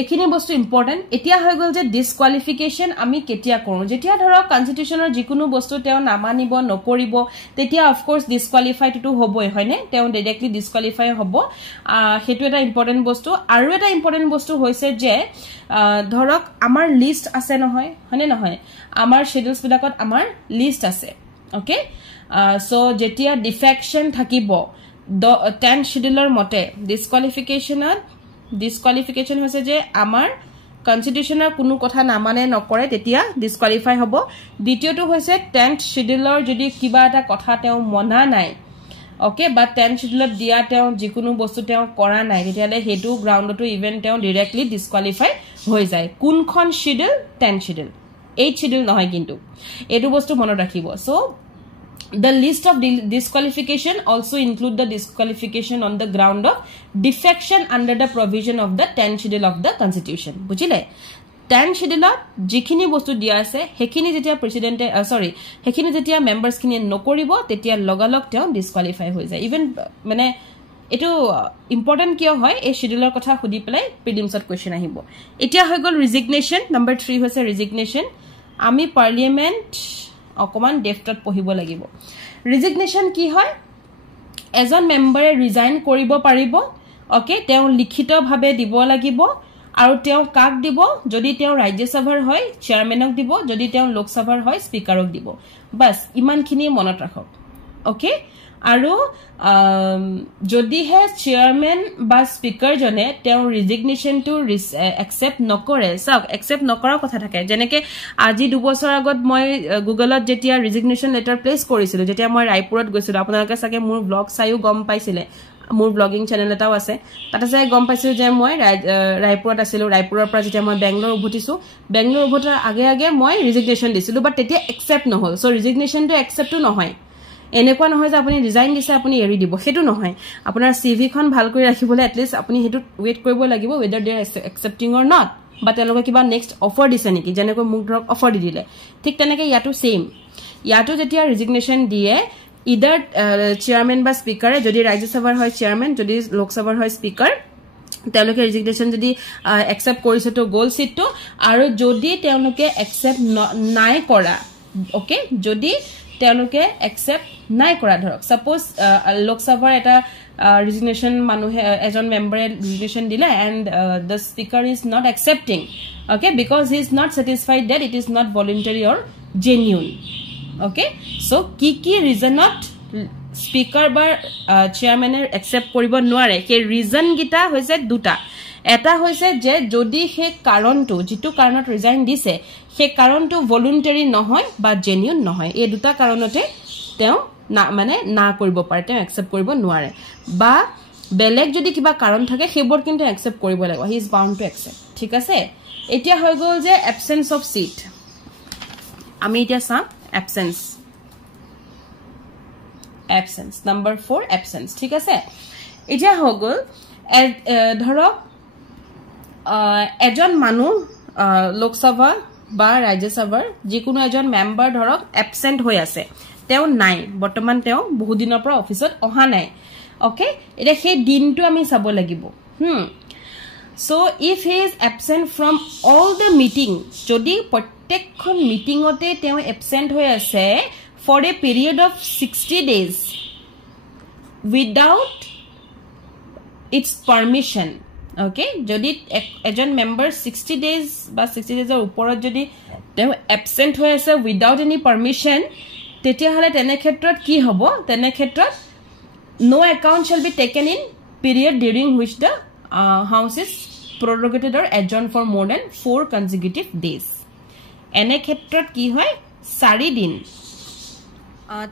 এখিনি বস্তু ইম্পৰ্টেন্ট এতিয়া হৈ গল যে ডিসকোয়ালিফিকেশন আমি কেতিয়া কৰো যেতিয়া ধৰক কনস্টিটিউশনৰ যিকোনো বস্তু তেওঁ নামানিব নকৰিব তেতিয়া অফ কোৰ্স ডিসকোয়ালিফাইড টু হ'বই হয়নে তেওঁ ডাইৰেক্টলি ডিসকোয়ালিফাই হ'ব হেতু এটা ইম্পৰ্টেন্ট বস্তু আৰু এটা ইম্পৰ্টেন্ট বস্তু হৈছে যে ধৰক আমাৰ লিষ্ট আছে নহয় হয়নে নহয় আমাৰ শেডিউলস বিলাকত আমাৰ লিষ্ট আছে ওকে সো যেতিয়া ডিফেকশন থাকিব 10 শেডিউলৰ মতে ডিসকোয়ালিফিকেশন হৈছে যে আমাৰ কনস্টিটিউশনৰ কোনো কথা নামানে নকৰে তেতিয়া ডিসকোয়ালিফাই হ'ব দ্বিতীয়টো হৈছে 10th শিডিউলৰ যদি কিবা এটা কথা তেওঁ মনা নাই ওকে বা 10th শিডিউলত দিয়া তেওঁ যিকোনো বস্তু তেওঁ কৰা নাই তেতিয়ালে হেতু গ্ৰাউণ্ডটো ইভেন তেওঁ ডাইৰেক্টলি ডিসকোয়ালিফাই হৈ যায় কোনখন schedule 10th schedule 8th schedule নহয় কিন্তু এটো বস্তু মনত ৰাখিব so the list of disqualification also include the disqualification on the ground of defection under the provision of the 10th schedule of the constitution বুজিলে 10th schedule যিখিনি বস্তু দিয়া আছে হেখিনি যেতিয়া প্ৰেসিডেন্টে হেখিনি যেতিয়া মেম্বাৰস খিনি নকৰিব তেতিয়া লগালগ তেওঁ ডিসকোয়ালিফাই হৈ যায় ইভেন মানে এটো ইম্পৰ্টেন্ট কিয় হয় এই শিডিউলৰ কথা খুদি পেলাই প্ৰিলিমছত কোৱেশ্চন আহিব এতিয়া হৈ গল ৰেজিগনেশন নাম্বাৰ 3 হৈছে ৰেজিগনেশন আমি পাৰ্লিমেন্ট অকমান ডেফটত পঢ়িব লাগিব ৰেজিগনেশন কি হয় এজন মেম্বাৰে ৰিজাইন কৰিব পাৰিব ওকে তেওঁ লিখিত ভাবে দিব লাগিব আৰু তেওঁ কাক দিব যদি তেওঁ ৰাজ্যসভাৰ হয় চেয়াৰম্যানক দিব যদি তেওঁ লোকসভাৰ হয় স্পিকাৰক দিব বাস ইমানখিনি মনত ৰাখক ওকে আৰু যদি হে চেয়াৰম্যান বা স্পিকাৰ জনে তেওঁ ৰেজিগনেশন টু একসেপ্ট নকৰে সব একসেপ্ট নকৰাৰ কথা থাকে যেনেকে আজি 2 বছৰ আগত মই গুগলত যেতিয়া ৰেজিগনেশন লেটাৰ প্লেস কৰিছিলো যেতিয়া মই ৰায়পুৰত গৈছিলো আপোনালোকে সাকে মোৰ ব্লগ চাইও গম পাইছিলে মোৰ ব্লগিং চ্যানেল এটাও আছে তাতে চাই গম পাইছো যে মই ৰায়পুৰত আছিলো ৰায়পুৰৰ পৰা যেতিয়া মই বেংগলোৰ উভতিছো বেংগলোৰ উভতাৰ আগে আগে মই ৰেজিগনেশন দিছিলো বাট তেতিয়া একসেপ্ট নহল সো ৰেজিগনেশনটো একসেপ্টটো নহয় এনেকুৱা নহয় যে আপুনি ৰিজাইন দিছে আপুনি এৰি দিব হেতু নহয় আপোনাৰ সিভি খন ভাল কৰি ৰাখিবলৈ এটলিষ্ট আপুনি হেতু ওয়েট কৰিব লাগিব whether they are accepting or not বা তেওঁলোকে কিবা নেক্সট অফাৰ দিছে নেকি যেনেকৈ মোক ধৰক অফাৰ দি দিলে ঠিক তেনেকৈ ইয়াটো সেম ইয়াটো যেতিয়া ৰেজিগনেশন দিয়ে either chairman বা স্পিকাৰে যদি ৰাজ্যসভাৰ হয় চেয়াৰম্যান যদি লোকসভাৰ হয় স্পিকাৰ তেওঁলোকে ৰেজিগনেশন যদি একসেপ্ট কৰিছে তো গোল সিটটো আৰু যদি তেওঁলোকে একসেপ্ট নাই কৰা ওকে যদি তেওঁলোকে একসেপ্ট নাই কৰা ধৰক সাপোজ লোকসভাৰ এটা ৰেজিগনেশন মানুহে এজন মেম্বাৰে ৰেজিগনেশন দিলে and the speaker is not accepting okay because he is not satisfied that it is not voluntary or genuine okay so কি ৰিজনত স্পিকাৰ বা চেয়াৰম্যানে একসেপ্ট কৰিব নোৱাৰে সেই ৰিজন গিটা হৈছে দুটা এটা হৈছে যে যদি হে কাৰণটো যেটো কাৰণত ৰিজাইন দিছে সেই কাৰণটো ভলুন্টাৰী নহয় বা জেনুইন নহয় এই দুটা কাৰণতে তেওঁ না মানে না কৰিব পাৰে তেওঁ একসেপ্ট কৰিব নোৱাৰে বা বেলেগ যদি কিবা কাৰণ থাকে সেইবোৰ কিন্তু একসেপ্ট কৰিব লাগিব he is bound to accept ঠিক আছে এতিয়া হৈ গল যে এবসেন্স অফ সিট আমি এতিয়া চাম absence number 4 absence ঠিক আছে এতিয়া হৈ গল ধৰক এজন মানুহ লোকসভা বা ৰাজ্যসভাৰ যিকোনো এজন মেম্বাৰ ধৰক এবসেন্ট হৈ আছে তেওঁ নাই বৰ্তমান তেওঁ বহু দিনৰ পৰা অফিসত অহা নাই ওকে এটা সেই দিনটো আমি চাব লাগিব so if he is absent from all the meeting যদি প্ৰত্যেকখন মিটিংতে তেওঁ এবসেন্ট হৈ আছে for a period of 60 days without its permission okay যদি এজন মেম্বাৰ 60 days বা 60 days ওপৰত যদি তেওঁ এবসেন্ট হৈ আছে without any permission তেতিয়া হলে তেনে ক্ষেত্ৰত কি হ'ব তেনে ক্ষেত্ৰত no account shall be taken in period during which the house is prorogated or adjourned for more than 4 consecutive days এনে ক্ষেত্ৰত কি হয় 4 দিন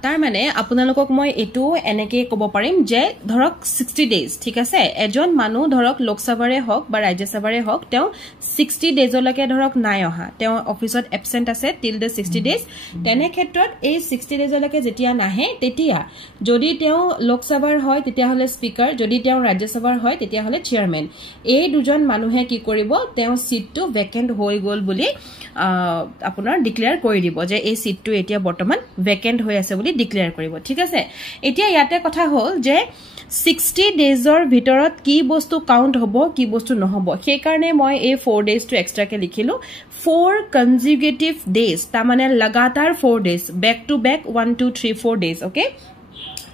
তাৰ মানে আপোনালোকক মই এটো এনেকে ক'ব পাৰিম যে ধৰক 60 ডেজ ঠিক আছে এজন মানুহ ধৰক লোকসভাৰে হওক বা ৰাজ্যসভাৰে হওক তেওঁ 60 ডেজলৈকে ধৰক নাই অহা তেওঁ অফিসত এবসেন্ট আছে টিল দ্য 60 ডেজ তেনে ক্ষেত্ৰত এই 60 ডেজলৈকে যেতিয়া নাহে তেতিয়া যদি তেওঁ লোকসভাৰ হয় তেতিয়া হলে স্পিকাৰ যদি তেওঁ ৰাজ্যসভাৰ হয় তেতিয়া হলে চেয়াৰম্যান এই দুজন মানুহে কি কৰিব তেওঁ সিটটো ভেকেন্ট হৈ গল বুলি আপোনাৰ ডিক্লেয়াৰ কৰি দিব যে এই সিটটো এতিয়া বৰ্তমান ভেকেন্ট হৈ আছে বুলি ডিক্লেয়াৰ কৰিব ঠিক আছে এতিয়া ইয়াতে কথা হ'ল যে 60 ডেজৰ ভিতৰত কি বস্তু কাউন্ট হ'ব কি বস্তু নহব সেই কাৰণে মই এই 4 ডেজ টু এক্সট্ৰাকে লিখিলো 4 consecutive days তা মানে লাগাতাৰ 4 days back to back 1 2 3 4 days okay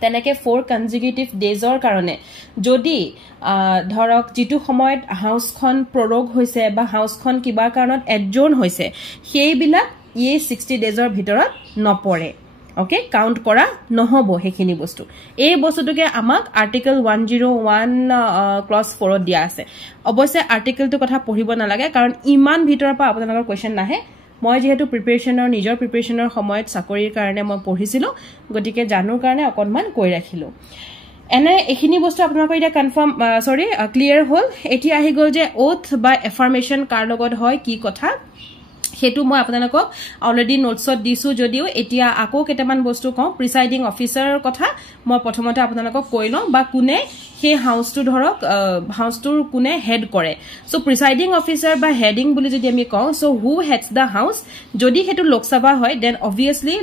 তেনেকে 4 consecutive ডেজৰ কাৰণে যদি ধৰক যেটো সময়ত হাউসখন প্ৰৰোগ হৈছে বা হাউসখন কিবা কাৰণত এডজৰ্ন হৈছে সেইবিলাক এই 60 ডেজৰ ভিতৰত নপৰে ওকে কাউন্ট কৰা নহব হেখিনি বস্তু এই বস্তুটোকে আমাক আৰ্টিকেল 101 ক্লজ 4 দিয়া আছে অৱশ্যে আৰ্টিকেলটো কথা পঢ়িব নালাগে কাৰণ ইমান ভিতৰৰ পৰা আপোনালোকৰ কোৱেশ্চন নাহে মই যেহেতু নিজৰ প্ৰিপাৰেচনৰ সময়ত চাকৰিৰ কাৰণে মই পঢ়িছিলো গতিকে জানুৰ কাৰণে অকনমান কৈ ৰাখিলো এনে এখিনি বস্তু আপোনালোকৰ এটা কনফাৰ্ম ক্লিয়াৰ হ'ল এতিয়া আহি গল যে ওথ বা এফাৰ্মেশন কাৰ লগত হয় কি কথা হেতু মই আপোনালোকক অলৰেডি নোটছত দিছো যদিও এতিয়া আকৌ কেটামান বস্তু কওঁ প্ৰিসাইডিং অফিচাৰৰ কথা মই প্ৰথমতে আপোনালোকক কৈ লওঁ বা কোনে হে হাউসটো ধৰক হাউসটোৰ কোনে হেড কৰে সো প্ৰিসাইডিং অফিচাৰ বা হেডিং বুলি যদি আমি কওঁ সো হু হেডস দা হাউস যদি হেতু লোকসভা হয় দেন অবভিয়াসলি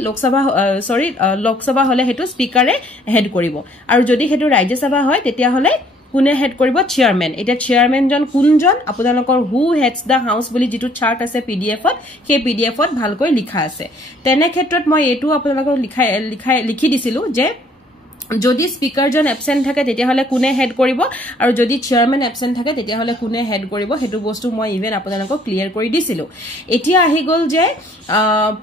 লোকসভা হলে হেতু স্পিকাৰে হেড কৰিব আৰু যদি হেতু ৰাজ্যসভা হয় তেতিয়া হলে কোনে হেড কৰিব চেয়াৰম্যান এটা চেয়াৰম্যান জন কোনজন আপোনালোকৰ হু হেডস দা হাউস বুলি যেটো চাৰ্ট আছে পিডিএফত সেই পিডিএফত ভালকৈ লিখা আছে তেনে ক্ষেত্ৰত মই এটো আপোনালোকক লিখি দিছিলো যে যদি স্পিকাৰজন এবসেন্ট থাকে তেতিয়া হলে কোনে হেড কৰিব আৰু যদি চেয়াৰম্যান এবসেন্ট থাকে তেতিয়া হলে কোনে হেড কৰিব হেতু বস্তু মই ইভেন আপোনালোকক ক্লিয়াৰ কৰি দিছিলো এতিয়া আহি গল যে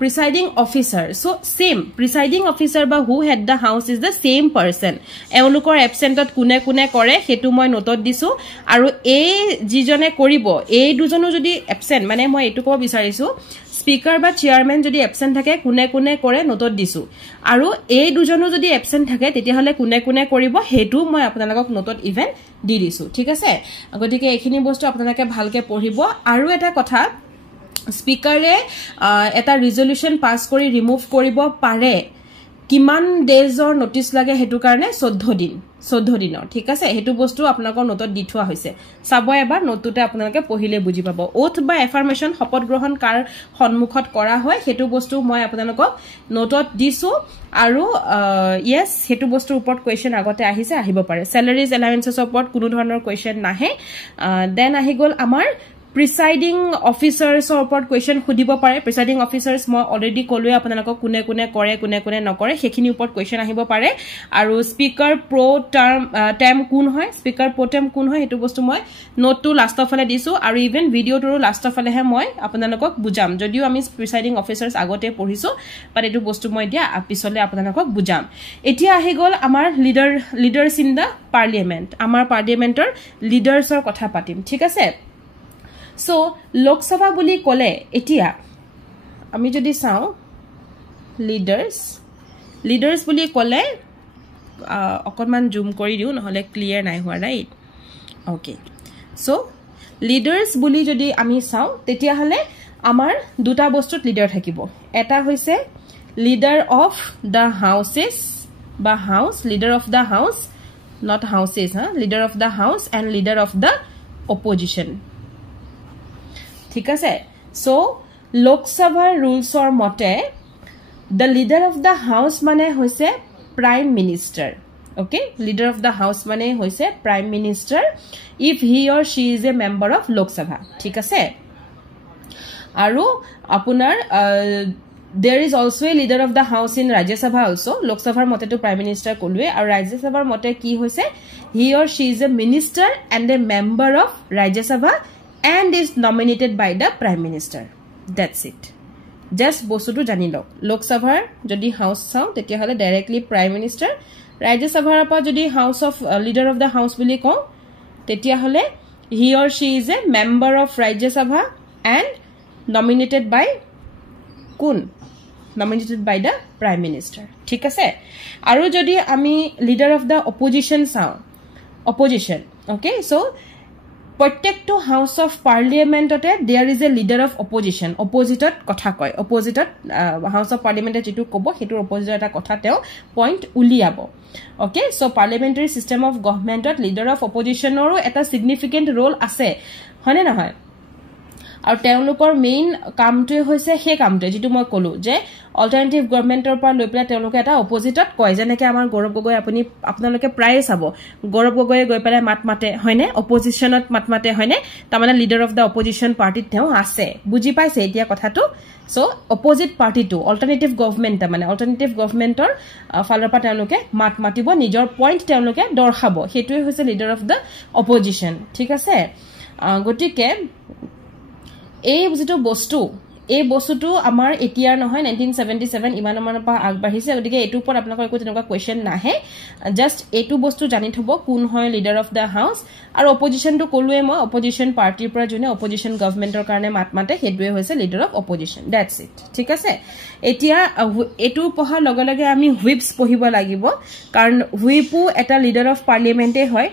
presiding officer so same presiding officer বা হু head da house is the same person এওঁলোকৰ এবসেন্টত কোনে কোনে কৰে হেতু মই নোটত দিছো আৰু এই যিজনে কৰিব এই দুজনো যদি এবসেন্ট মানে মই এটু কব বিচাৰিছো স্পিকাৰ বা চেয়াৰম্যান যদি এবসেন্ট থাকে কোনে কোনে কৰে নোটত দিছো আৰু এই দুজনো যদি এবসেন্ট থাকে তেতিয়া হলে কোনে কোনে কৰিব হেতু মই আপোনালোকক নোটত ইভেন দি দিছো ঠিক আছে গতিকে এইখিনি বস্তু আপোনালোকে ভালকে পঢ়িব আৰু এটা কথা স্পিকাৰে এটা ৰিজল্যুশন পাস কৰি ৰিমুভ কৰিব পাৰে কিমান ডেজৰ নোটিস লাগে হেতু কাৰণে 14 দিনৰ ঠিক আছে হেতু বস্তু আপোনালোকৰ নোটত দি থোৱা হৈছে চাব এবাৰ নোটটোতে আপোনালোকে পঢ়িলে বুজি পাব ওথ বা এফাৰ্মেশন শপত গ্ৰহণ কাৰ সন্মুখত কৰা হয় হেতু বস্তু মই আপোনালোকক নোটত দিছো আৰু ইয়েস হেতু বস্তুৰ ওপৰত কোৱেশ্চন আগতে আহিছে আহিব পাৰে স্যালাৰিজ এলাউন্সেছৰ ওপৰত কোনো ধৰণৰ কোৱেশ্চন নাহে দেন আহি গল আমাৰ প্ৰিসাইডিং অফিচাৰ্ছৰ ওপৰত কোৱেশ্চন খুদিব পাৰে প্ৰিসাইডিং অফিচাৰ্ছ মই অলৰেডি কলোৱে আপোনালোকক কোনে কোনে কৰে কোনে কোনে নকৰে সেইখিনি ওপৰত কোৱেশ্চন আহিব পাৰে আৰু স্পিকাৰ প্ৰো টাৰ্ম কোন হয় স্পিকাৰ প্ৰোটেম কোন হয় হেতু বস্তু মই নোটটো লাষ্টৰ ফালে দিছো আৰু ইভেন ভিডিওটোৰ লাষ্টৰ ফালেহে মই আপোনালোকক বুজাম যদিও আমি প্ৰিসাইডিং অফিচাৰ্ছ আগতে পঢ়িছো বাট এটো বস্তু মই দিয়া পিছলে আপোনালোকক বুজাম এতিয়া আহি গল আমাৰ লিডাৰ্স ইন দা পাৰ্লিয়ামেন্ট আমাৰ পাৰ্লিয়ামেন্টৰ লিডাৰ্সৰ কথা পাতিম ঠিক আছে সো লোকসভা বুলি কলে এতিয়া আমি যদি চাও লিডাৰ্স বুলি কলে অকনমান জুম কৰি দিও নহলে ক্লিয়াৰ নাই হোৱা ৰাইট ওকে সো লিডাৰ্স বুলি যদি আমি চাও তেতিয়া হলে আমাৰ দুটা বস্তুত লিডাৰ থাকিব এটা হৈছে লিডাৰ অফ দা হাউসেস বা house leader of the house not houses leader of the house and leader of the opposition ঠিক আছে সো লোকসভাৰ ৰুলছৰ মতে the leader of the house মানে হৈছে prime minister okay leader of the house মানে হৈছে prime minister if he or she is a member of lok sabha ঠিক আছে আৰু আপোনাৰ there is also a leader of the house in rajya sabha also lok sabhar mote to prime minister kolwe aru rajya sabhar mote ki hoise he or she is a minister and a member of rajya sabha and is nominated by the prime minister that's it just bostutu jani lok lok sabhar jodi house sao tetia hole directly prime minister rajya sabhar pa jodi house of leader of the house bili ko tetia hole he or she is a member of rajya sabha and nominated by kun nominated by the prime minister ঠিক আছে আৰু যদি আমি leader of the opposition sao opposition okay so প্ৰত্যেকটো house of পাৰ্লিয়ামেন্টতে there is a leader of opposition অপজিটত কথা কয় অপজিটত হাউস অফ পাৰ্লিয়ামেন্টে যেটো কব হেতুৰ অপজিটৰ এটা কথা তেও পইণ্ট উলিয়াব okay so parliamentary system of গভৰ্নমেন্টত লিডাৰ অফ অপজিশনৰো এটা সিগনিফিকেন্ট ৰোল আছে হয়নে নহয় আৰু তেওঁলোকৰ মেইন কামটোই হৈছে হে কামটো যেটো মই কলো যে অল্টাৰনেটিভ গভৰ্নমেন্টৰ পৰা লৈ পেলা তেওঁলোকে এটা অপজিটত কয় যেনেকৈ আমাৰ গৌৰৱ গগৈ আপোনালোকে প্ৰায় চাব গৌৰৱ গগৈ গৈ পেলাই মাতে হয়নে অপজিশনত মাতে হয়নে তাৰমানে লিডাৰ অফ দা অপজিশন পাৰ্টিত তেওঁ আছে বুজি পাইছে এতিয়া কথাটো সো অপজিট পাৰ্টিটো অল্টাৰনেটিভ গভৰ্নমেন্ট মানে অল্টাৰনেটিভ গভৰ্নমেন্টৰ ফালৰ পৰা তেওঁলোকে মাতিব নিজৰ পইণ্ট তেওঁলোকে দৰ্শাব হেতুই হৈছে লিডাৰ অফ দা অপজিশন ঠিক আছে গতিকে এই যেটো বস্তু এই বস্তুটো আমাৰ এতিয়াৰ নহয় 1977 ইমানৰ পৰা আগবাঢ়িছে গতিকে এটো ওপৰত আপোনালোকৰ একো তেনেকুৱা কোৱেশ্চন নাহে জাস্ট এটো বস্তু জানি থব কোন হয় লিডাৰ অফ দা হাউস আৰু অপজিশনটো কলুৱে মই অপজিশন পাৰ্টিৰ পৰা জনে অপজিশন গভৰ্নমেন্টৰ কাৰণে মাতে হেতুৱে হৈছে leader of opposition that's it ঠিক আছে এতিয়া এটো পঢ়াৰ লগে লগে আমি হুইপস পঢ়িব লাগিব কাৰণ হুইপো এটা লিডাৰ অফ পাৰ্লিয়ামেন্টে হয়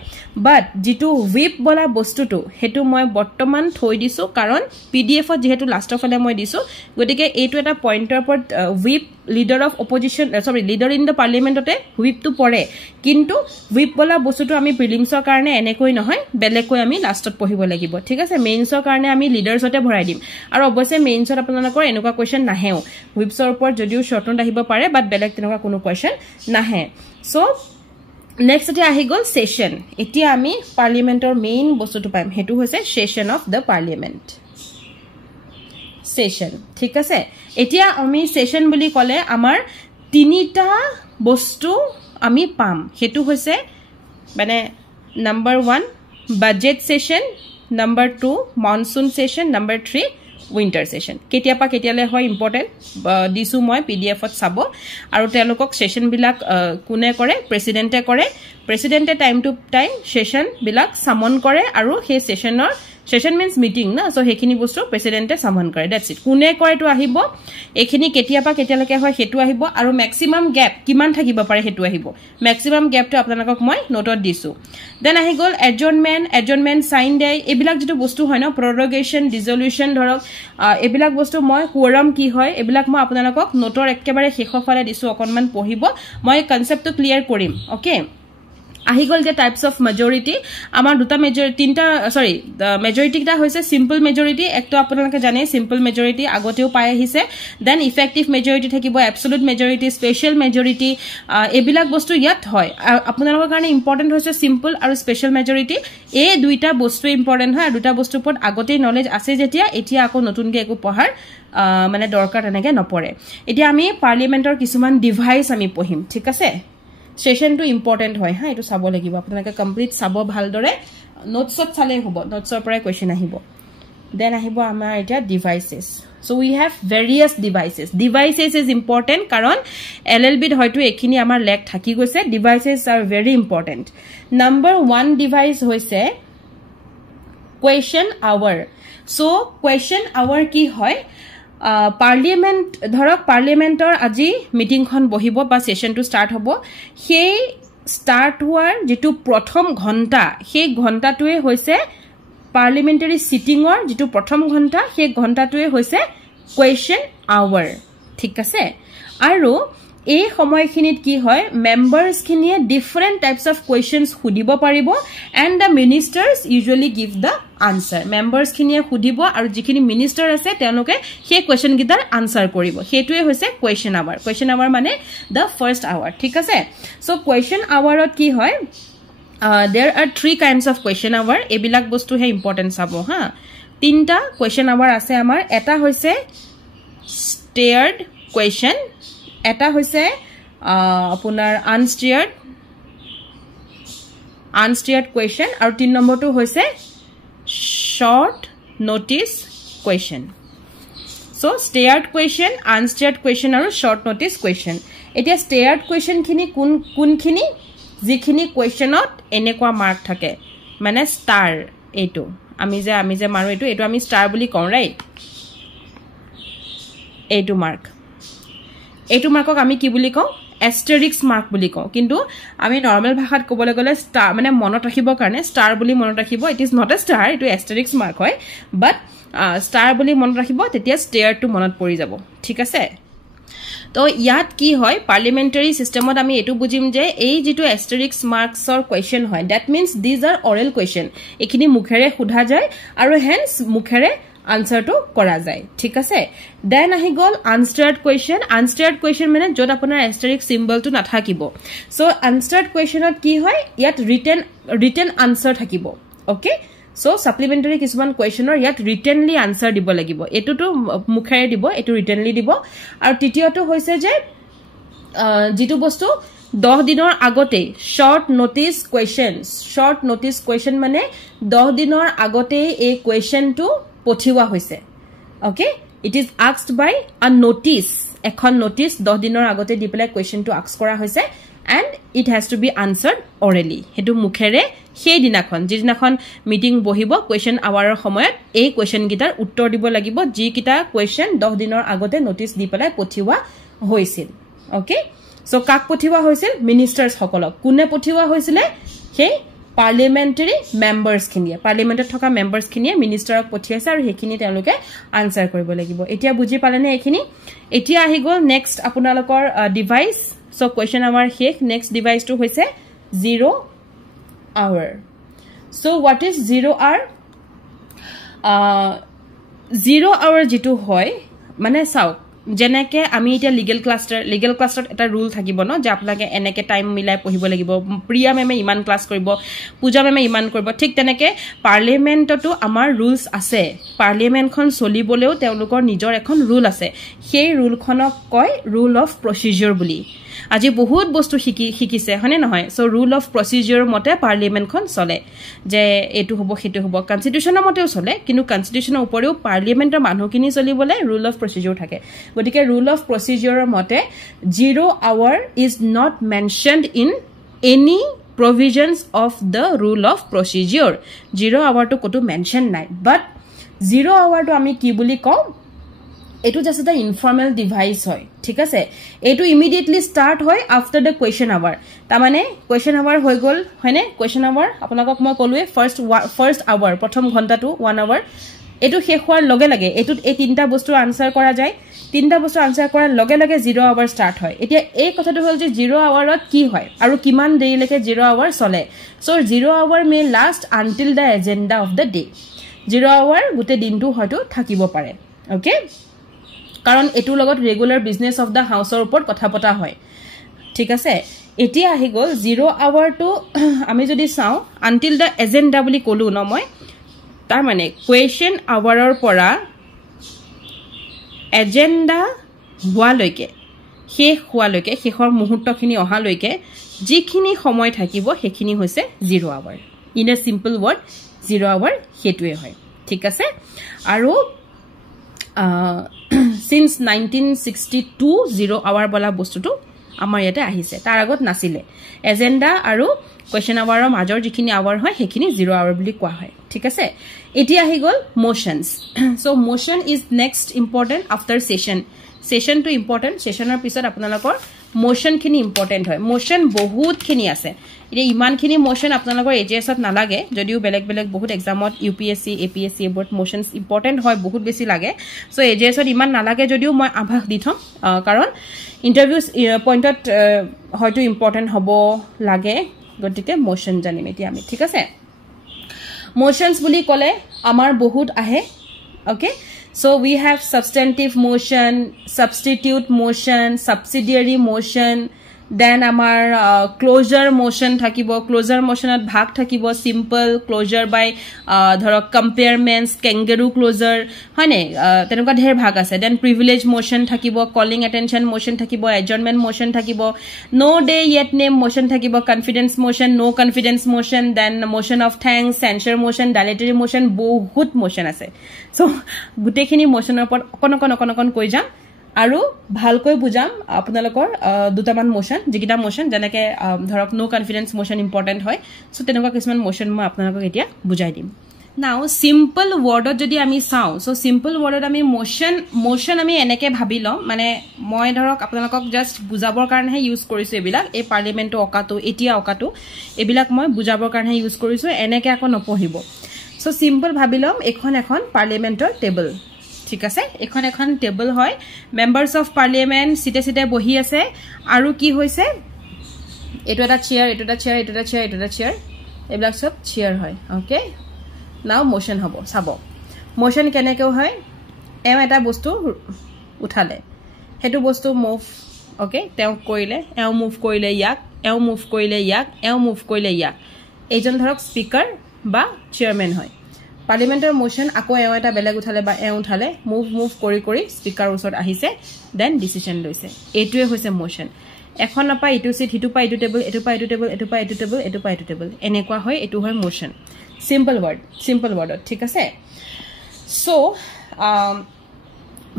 বাট যেটো হুইপ বলা বস্তুটো হেতু মই বৰ্তমান থৈ দিছো কাৰণ পিডিএফত যেহেতু লাষ্টৰ ফালে মই দিছো গতিকে এইটো এটা পইণ্টৰ ওপৰত হুইপ লিডাৰ অফ অপজিশন সৰি লিডাৰ ইন দা পাৰ্লিয়ামেন্টতে হুইপটো পৰে কিন্তু হুইপ বলা বস্তুটো আমি প্ৰিলিমছৰ কাৰণে এনেকৈ নহয় বেলেগকৈ আমি লাষ্টত পঢ়িব লাগিব ঠিক আছে মেইনছৰ কাৰণে আমি লিডাৰ্ছতে ভৰাই দিম আৰু অৱশ্যে মেইনছত আপোনালোকৰ এনেকুৱা কোৱেশ্চন নাহেও হুইপছৰ ওপৰত যদিও শৰ্ট নোট আহিব পাৰে বাট বেলেগ তেনেকুৱা কোনো কোৱেশ্চন নাহে সো নেক্সট এটা আহি গল সেশন এতিয়া আমি পাৰ্লিয়ামেন্টৰ মেইন বস্তুটো পাম হেতু হৈছে session of the parliament session ঠিক আছে এতিয়া আমি সেশন বুলি কলে আমাৰ তিনিটা বস্তু আমি পাম হেতু হৈছে মানে number 1 budget session number 2 monsoon session number 3 winter session কেতিয়াপা কেতিয়ালে হয় ইম্পৰ্টেন্ট দিছু মই পিডিএফত চাব আৰু তেওঁলোকক সেশন বিলাক কোনে কৰে প্ৰেসিডেন্টে কৰে প্ৰেসিডেন্টে টাইম টু টাইম সেশন বিলাক সামন কৰে আৰু হে সেশনৰ session means meeting na so hekhini bostu president summon kore that's it kune kore to ahibo ekhini ketiapa ketialeke hoy hetu ahibo aru maximum gap kiman thakiba pare hetu ahibo maximum gap to apnalok moi note disu then ahi gol adjournment sign day ebilak jitu bostu hoy na prorogation dissolution dhorok ebilak bostu moi quorum ki hoy ebilak moi apnalok note ekkebare shekhofale disu okonman pohibo moi concept to clear korim okay ahi gol the types of majority amar duta majority tinta sorry the majority ta hoise simple majority ekto apnalake jane simple majority agoteu pai ahise then effective majority thakibo absolute majority special majority ebilak bostu yat hoy apnalok karone important hoise simple aru special majority e duita bostu important hoy duta bostu pot agote knowledge ase jetia etia ako notun ke eko pohar mane dorkar enake nopore etia ami parliamentor kisuman device ami pohim thik ase session to important hoy ha etu sabo lagibo apnaka complete sabo bhal dore notes ot chale hobo notes or pore question ahibo then ahibo amar eta devices so we have various devices is important karon llb hoyto ekhini amar leg thaki goise devices are very important number 1 device hoise question hour so question hour ki hoy parliament dhorok parliamentor aji meeting khon bohibo ba session to start hobo he start hoar jitu prothom ghonta he ghonta toe hoise parliamentary sitting or jitu prothom ghonta he ghonta toe hoise question hour thik ase aru এই সময়খিনিত কি হয় members খিনিয়ে different types of questions খুদিব পারিব and the ministers usually give the answer members খিনিয়ে খুদিব আৰু যিখিনি মিনিস্টাৰ আছে তেওঁলোকে সেই কোয়েশ্চন গিটাৰ আনসাৰ কৰিব হেতুৱে হৈছে কোয়েশ্চন আৱাৰ মানে দা ফাৰ্স্ট আৱাৰ ঠিক আছে সো কোয়েশ্চন আৱাৰত কি হয় there are 3 kinds of question hour এবিলাক বস্তু হে ইম্পৰ্টেন্ট সাব হা তিনটা question hour আছে আমাৰ এটা হৈছে steered question এটা হৈছে আপোনাৰ unsteered question আৰু 3 নম্বৰটো হৈছে short notice question so steered question unsteered question আৰু short notice question এতিয়া steered question খিনি কোন খিনি যিখিনি questionত এনেকুৱা মাৰ্ক থাকে মানে star এটো আমি যে মাৰো এটো আমি star বুলি কওঁ রাইট এটো মার্ক এটো মার্কক আমি কি বুলি কওঁ asterisk mark বুলি কওঁ কিন্তু আমি নরমাল ভাষাত কবলে গলে স্টার মানে মনত ৰাখিব কাৰণে স্টাৰ বুলি মনত ৰাখিব it is not a star ইটো asterisk mark হয় বাট স্টাৰ বুলি মনত ৰাখিব তেতিয়া স্টেয়াৰ টু মনত পৰি যাব ঠিক আছে তো ইয়াত কি হয় পার্লামেন্টারি সিস্টেমত আমি এটো বুজিম যে এই যেটো asterisk marks or question হয় that means these are oral question এখিনি মুখেৰে সোধা যায় আৰু হেন্স মুখেৰে answer to kora jay thik ase then ahi gol unsteered question mane jot apunar asterisk symbol to nathakibo so unsteered question ot ki hoy yat written answer thakibo okay so supplementary kisuman question or yat writtenly answer dibo lagibo etu to mukhere dibo etu writtenly dibo aru titiyo to hoise je jitu bostu 10 দিনৰ আগতে short notice question মানে 10 দিনৰ আগতে এই question to পঠিওয়া হৈছে okay it is asked বাই আ notice এখন notice 10 দিনৰ আগতে দি পেলাই কোয়েশ্চন টু আস্ক কৰা হৈছে and it has to be answered orally হেতু মুখেৰে সেই দিনাখন যিদিনাখন মিটিং বহিব কোয়েশ্চন আৱাৰৰ সময়ত এই কোয়েশ্চন গিটাৰ উত্তৰ দিব লাগিব যি কিটা কোয়েশ্চন 10 দিনৰ আগতে নোটিস দি পেলাই পঠিওয়া হৈছিল ওকে সো কাক পঠিওয়া হৈছিল মিনিষ্টাৰ্স সকলক কোনে পঠিওয়া হৈছিল সেই parliamentary members khinie parliament thoka members khinie minister ok pothiase aru hekhini teluke answer koribo lagibo etia buji palene ekhini etia ahi gol next apunalokor device so question our hek next device to hoise 0 hour so what is 0 hour 0 hour jitu hoy mane sauk যেনেকে আমি এটা legal ক্লাছৰ এটা rule থাকিব ন যে আপোনাকে এনেকে time মিলাই পঢ়িব লাগিব প্ৰিয়া মেমে ইমান ক্লাছ কৰিব পূজা মেমে ইমান কৰিব ঠিক তেনেকে পাৰ্লিয়ামেন্টতো আমাৰ ৰুলছ আছে পাৰ্লিয়ামেন্টখন চলিবলেও তেওঁলোকৰ নিজৰ এখন ৰুল আছে সেই ৰুলখনক কয় ৰুল অফ প্ৰচিডিউৰ বুলি আজি বহুত বস্তু শিকিছে হয়নে নহয় সো ৰুল অফ প্ৰচিডিউৰ মতে পাৰ্লিয়ামেন্টখন চলে যে এটো হ'ব হেতু হ'ব কনস্টিটিউশনৰ মতেও চলে কিন্তু কনস্টিটিউশনৰ উপৰেও পাৰ্লিয়ামেন্টৰ মানুহখিনি চলিবলে ৰুল অফ প্ৰচিডিউৰ থাকে গতিকে ৰুল অফ প্ৰচিডিউৰৰ মতে 0 hour is not mentioned in any provisions of the rule of procedure 0 hour to kotu mention nai but 0 hour to ami ki buli kau etu just the informal device hoy ঠিক আছে এটো immediately start হয় after the question hour তার মানে question hour হৈ গল হয়নে question hour আপোনাক মই কলুৱে ফাৰ্স্ট আওয়াৰ প্ৰথম ঘন্টাটো 1 hour এটো শেষ হোৱাৰ লগে লগে এটো এই তিনটা বস্তু আনসাৰ কৰা যায় তিনটা বস্তু আনসাৰ কৰাৰ লগে লগে 0 hour স্টার্ট হয় এতিয়া এই কথাটো হল যে 0 hourত কি হয় আৰু কিমান দেৰিলৈকে 0 hour চলে so 0 hour May last until the agenda of the day 0 hour গুটে দিনটো হয়তো থাকিব পাৰে ওকে কাৰণ এটু লগত ৰেগুলাৰ বিজনেস অফ দা হাউসৰ ওপৰত কথা পতা হয় ঠিক আছে এতিয়া আহি গল 0 hour টু আমি যদি চাও আনটিল দা এজেন্ডা বুলি কলু ন মই তাৰ মানে কোয়েশ্চন আৱাৰৰ পৰা এজেন্ডা হোৱালৈকে শেষ হোৱালৈকে শেষৰ মুহূৰ্তখিনি অহালৈকে যিখিনি সময় থাকিব সেইখিনি হৈছে 0 hour in a simple word 0 hour হেতুৱে হয় ঠিক আছে আৰু since 1962 0 hour বলা বস্তুটো আমাৰ ইয়াতে আহিছে তাৰ আগত নাছিলে এজেন্ডা আৰু কোয়েশ্চন আৱাৰৰ মাজৰ যিখিনি আৱাৰ হয় সেইখিনি 0 hour বুলি কোৱা হয় ঠিক আছে এতিয়া আহি গল motions so motion is next important after session two important সেশনৰ পিছত আপোনালোকৰ মোশন খিনি ইম্পৰ্টেন্ট হয় মোশন বহুত খিনি আছে এতিয়া ইমানখিনি মোশন আপোনালোকৰ এজেছত নালাগে যদিও বেলেগ বেলেগ বহুত এক্সামত ইউপিএসসি এপিএসসি এবোৰত মোশনস ইম্পৰ্টেন্ট হয় বহুত বেছি লাগে সো এজেছত ইমান নালাগে যদিও মই আভাস দি থম কাৰণ ইন্টাৰভিউজ পইণ্টত হয়তো ইম্পৰ্টেন্ট হ'ব লাগে গতিকে মোশন জানিম এতিয়া আমি ঠিক আছে মোশনস বুলি কলে আমাৰ বহুত আহে okay so we have substantive motion substitute motion subsidiary motion then amar closure motion thakibo closure motionat bhag thakibo simple closure by dhorok compaремents kangaroo closure hane tenuka dher bhag ase then privilege motion thakibo calling attention motion thakibo adjournment motion thakibo no day yet name motion thakibo confidence motion no confidence motion then motion of thanks censure motion dilatory motion bahut motion ase so gutekhini motionor por okon koi jam আৰু ভালকৈ বুজাম আপোনালোকৰ দুটামান motion যিকিটা motion যেনেকে ধৰক নো confidence motion important হয় so তেনেকুৱা কিছুমান মোশন মই আপোনালোকক এতিয়া বুজাই দিম নাও সিম্পল ওয়ার্ডত যদি আমি চাও সো সিম্পল ওয়ার্ডত আমি মোশন আমি এনেকে ভাবি লম মানে মই ধৰক আপোনালোকক জাস্ট বুজাবৰ কাৰণে ইউজ কৰিছো এবিলাক এই পাৰ্লিয়ামেন্ট অকাটো এতিয়া অকাটো এবিলাক মই বুজাবৰ কাৰণে ইউজ কৰিছো এনেকে আকৌ নপঢ়িব সো সিম্পল ভাবি লম এখন পাৰ্লিয়ামেন্টৰ টেবল ঠিক আছে এখন টেবল হয় মেম্বাৰস অফ পাৰ্লিয়ামেন্ট সিটে বহি আছে আৰু কি হৈছে এটো এটা চেয়াৰ এবিলাক সব চেয়াৰ হয় ওকে নাও মোশন হ'ব চাব মোশন কেনেকৈ হয় এটা বস্তু উঠালে হেতু বস্তু মুভ ওকে তেও কইলে মুভ কইলে ইয়াক মুভ কইলে ইয়াক এইজন ধৰক স্পিকাৰ বা চেয়াৰম্যান হয় পাৰ্লিয়ামেন্টৰ মোশন আকৌ এটা বেলেগ উঠালে বা উঠালে মুভ কৰি স্পিকাৰ ওচৰত আহিছে দেন ডিসিশন লৈছে এটোৱে হৈছে মোশন এখন আপা ইটো সিট হিটো পা ইটো টেবল এটো পা ইটো টেবল এটো পা ইটো টেবল এটো পা ইটো টেবল এনেকুৱা হয় এটো হয় মোশন সিম্পল ওয়াৰ্ড ঠিক আছে সো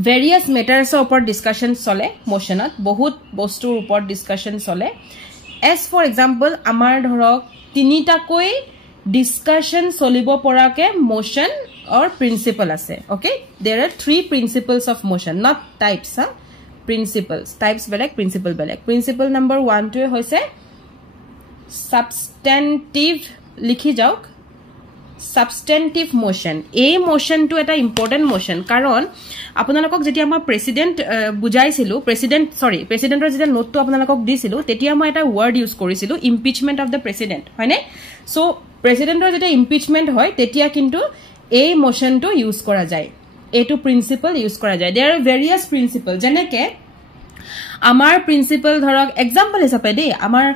ভেৰিয়াস মেটাৰছৰ ওপৰত ডিসকাশন চলে মোশনত বহুত বস্তুৰ ওপৰত ডিসকাশন চলে এজ ফৰ এক্সাম্পল আমাৰ ধৰক তিনিটাকৈ discussion solibo porake motion or principle ase okay there are 3 principles of motion not types principles types belek principle number 1 to hoise substantive likhi jauk substantive motion a motion to eta important motion karon আপোনালোকক যেতি আমাৰ president বুজাইছিলো প্ৰেসিডেন্টৰ যেতি নোটটো আপোনালোকক দিছিলো তেতিয়া মই এটা word use কৰিছিলো ইম্পিচমেন্ট অফ দা প্ৰেসিডেন্ট হয়নে সো প্ৰেসিডেন্টৰ যেতি ইম্পিচমেন্ট হয় তেতিয়া কিন্তু এই মোশনটো ইউজ কৰা যায় এইটো প্ৰিন্সিপল ইউজ কৰা যায় দেয়াৰ আৰ ভেৰিয়াছ প্ৰিন্সিপল যেনেকে আমাৰ প্ৰিন্সিপল ধৰক এক্সাম্পল হিচাপে দেই আমাৰ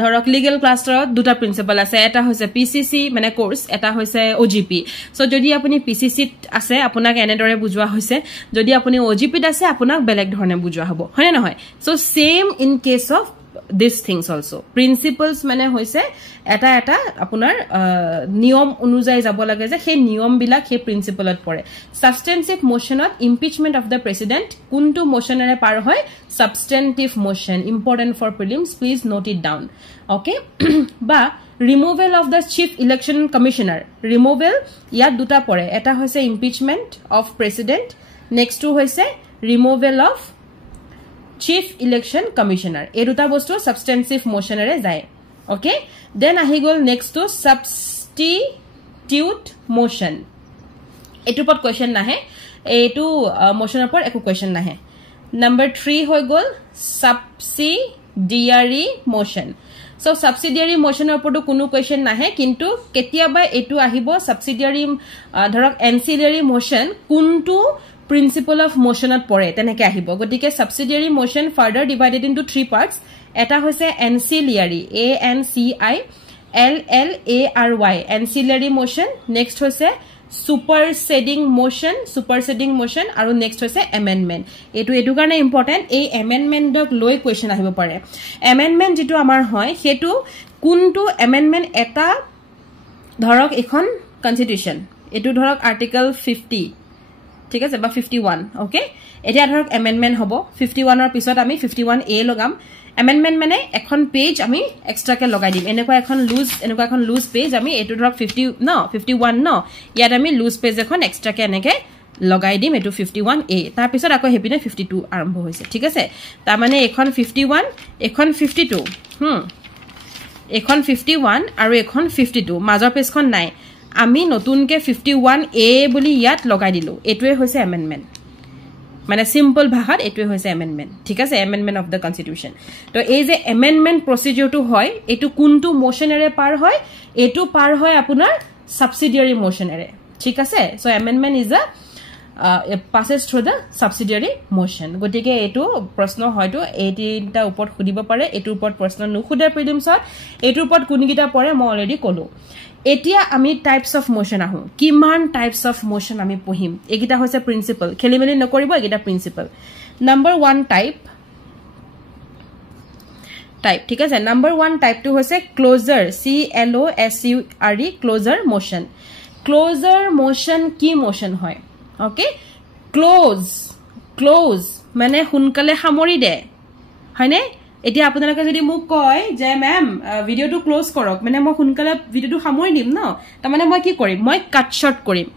ধৰক লিগেল ক্লাছৰত দুটা প্ৰিন্সিপল আছে এটা হৈছে পিসিসি মানে কোৰ্স এটা হৈছে ওজিপি সো যদি আপুনি পিসিসিত আছে আপোনাক এনেদৰে বুজোৱা হৈছে যদি আপুনি ওজিপিত আছে আপোনাক বেলেগ ধৰণে বুজোৱা হ'ব হয়নে নহয় so same in case of this things also principles মানে হৈছে এটা এটা আপোনাৰ নিয়ম অনুযায়ী যাব লাগে যে সেই নিয়ম বিলাক সেই প্ৰিন্সিপলত পৰে সাবস্টেন্টিভ মোশনত ইম্পিচমেন্ট অফ দা প্ৰেসিডেন্ট কোনটো মোশনেৰে পাৰ হয় substantive motion important for prelims please note it down okay বা removal of the chief election commissioner removal ইয়াত দুটা পৰে এটা হৈছে impeachment of president next two হৈছে removal of Chief Election Commissioner. এই দুটা বস্তু substantive motion এৰে যায় okay then আহি গল next to substitute motion এটোৰ পৰ question নাহে এটো motionৰ পৰ একো question নাহে number 3 হৈ গল subsidiary motion so subsidiary motionৰ পৰটো কোনো question নাহে কিন্তু কেতিয়াবা এটো আহিব subsidiary ধৰক ancillary motion কোনটো principle of motion at pore teneke ahibo gotike subsidiary motion further divided into three parts eta hoise ancillary a n c i l l a r y ancillary motion next hoise superseding motion aru next hoise amendment etu karone important ei amendment dok loi question ahibo pare amendment jitu amar hoy hetu kuntu amendment eta dhorok ekhon constitution etu dhorok article 50 ঠিক আছে বা 51 okay এটা ধৰক amendment হ'ব 51 ৰ পিছত আমি 51a লগাম amendment মানে এখন পেজ আমি এক্সট্ৰা কে লগাই দিম এনেকুৱা এখন লুজ পেজ আমি এটো ধৰক 50 ন 51 ন ইয়াত আমি লুজ পেজ এখন এক্সট্ৰা কে এনেকে লগাই দিম এটো 51a তাৰ পিছত আকৌ হেপিনে 52 আৰম্ভ হৈছে ঠিক আছে তাৰ মানে এখন 51 এখন 52 এখন 51 আৰু এখন 52 মাজৰ পেজখন নাই আমি নতুনকে 51a বুলি ইয়াত লগাই দিলো এটোৱে হৈছে amendment মানে সিম্পল ভাষাত এটোৱে হৈছে amendment ঠিক আছে amendment of the constitution তো এই যে amendment procedure টো হয় এটো কোনটো মোশনেৰে পাৰ হয় এটো পাৰ হয় আপোনাৰ subsidiary মোশনেৰে ঠিক আছে so amendment is a passes through the subsidiary motion গটিকে এটো প্ৰশ্ন হয়তো এইটা ওপৰত খুদিব পাৰে এটোৰ ওপৰত প্ৰশ্ন নুখুদে প্ৰিলিমছত এটোৰ ওপৰত কোনকিটা পৰে মই অলৰেডি কলো এতিয়া আমি টাইপস অফ মোশন আহো কিমান টাইপস অফ মোশন আমি পঢ়িম একিটা হৈছে প্ৰিন্সিপল খেলিমেলি নকৰিব একিটা প্ৰিন্সিপল নাম্বাৰ 1 টাইপ ঠিক আছে নাম্বাৰ 1 টাইপটো হৈছে closure C L O S U R E closure motion কি মোশন হয় ওকে ক্লোজ মানে হুনকালে সামৰি দে হয়নে এতিয়া আপোনালোকে যদি মোক কয় যে ম্যাম ভিডিওটো ক্লোজ কৰক মানে মই হুনকালে ভিডিওটো সামৰি দিম ন তাৰ মানে মই কি কৰিম মই কাট শৰ্ট কৰিম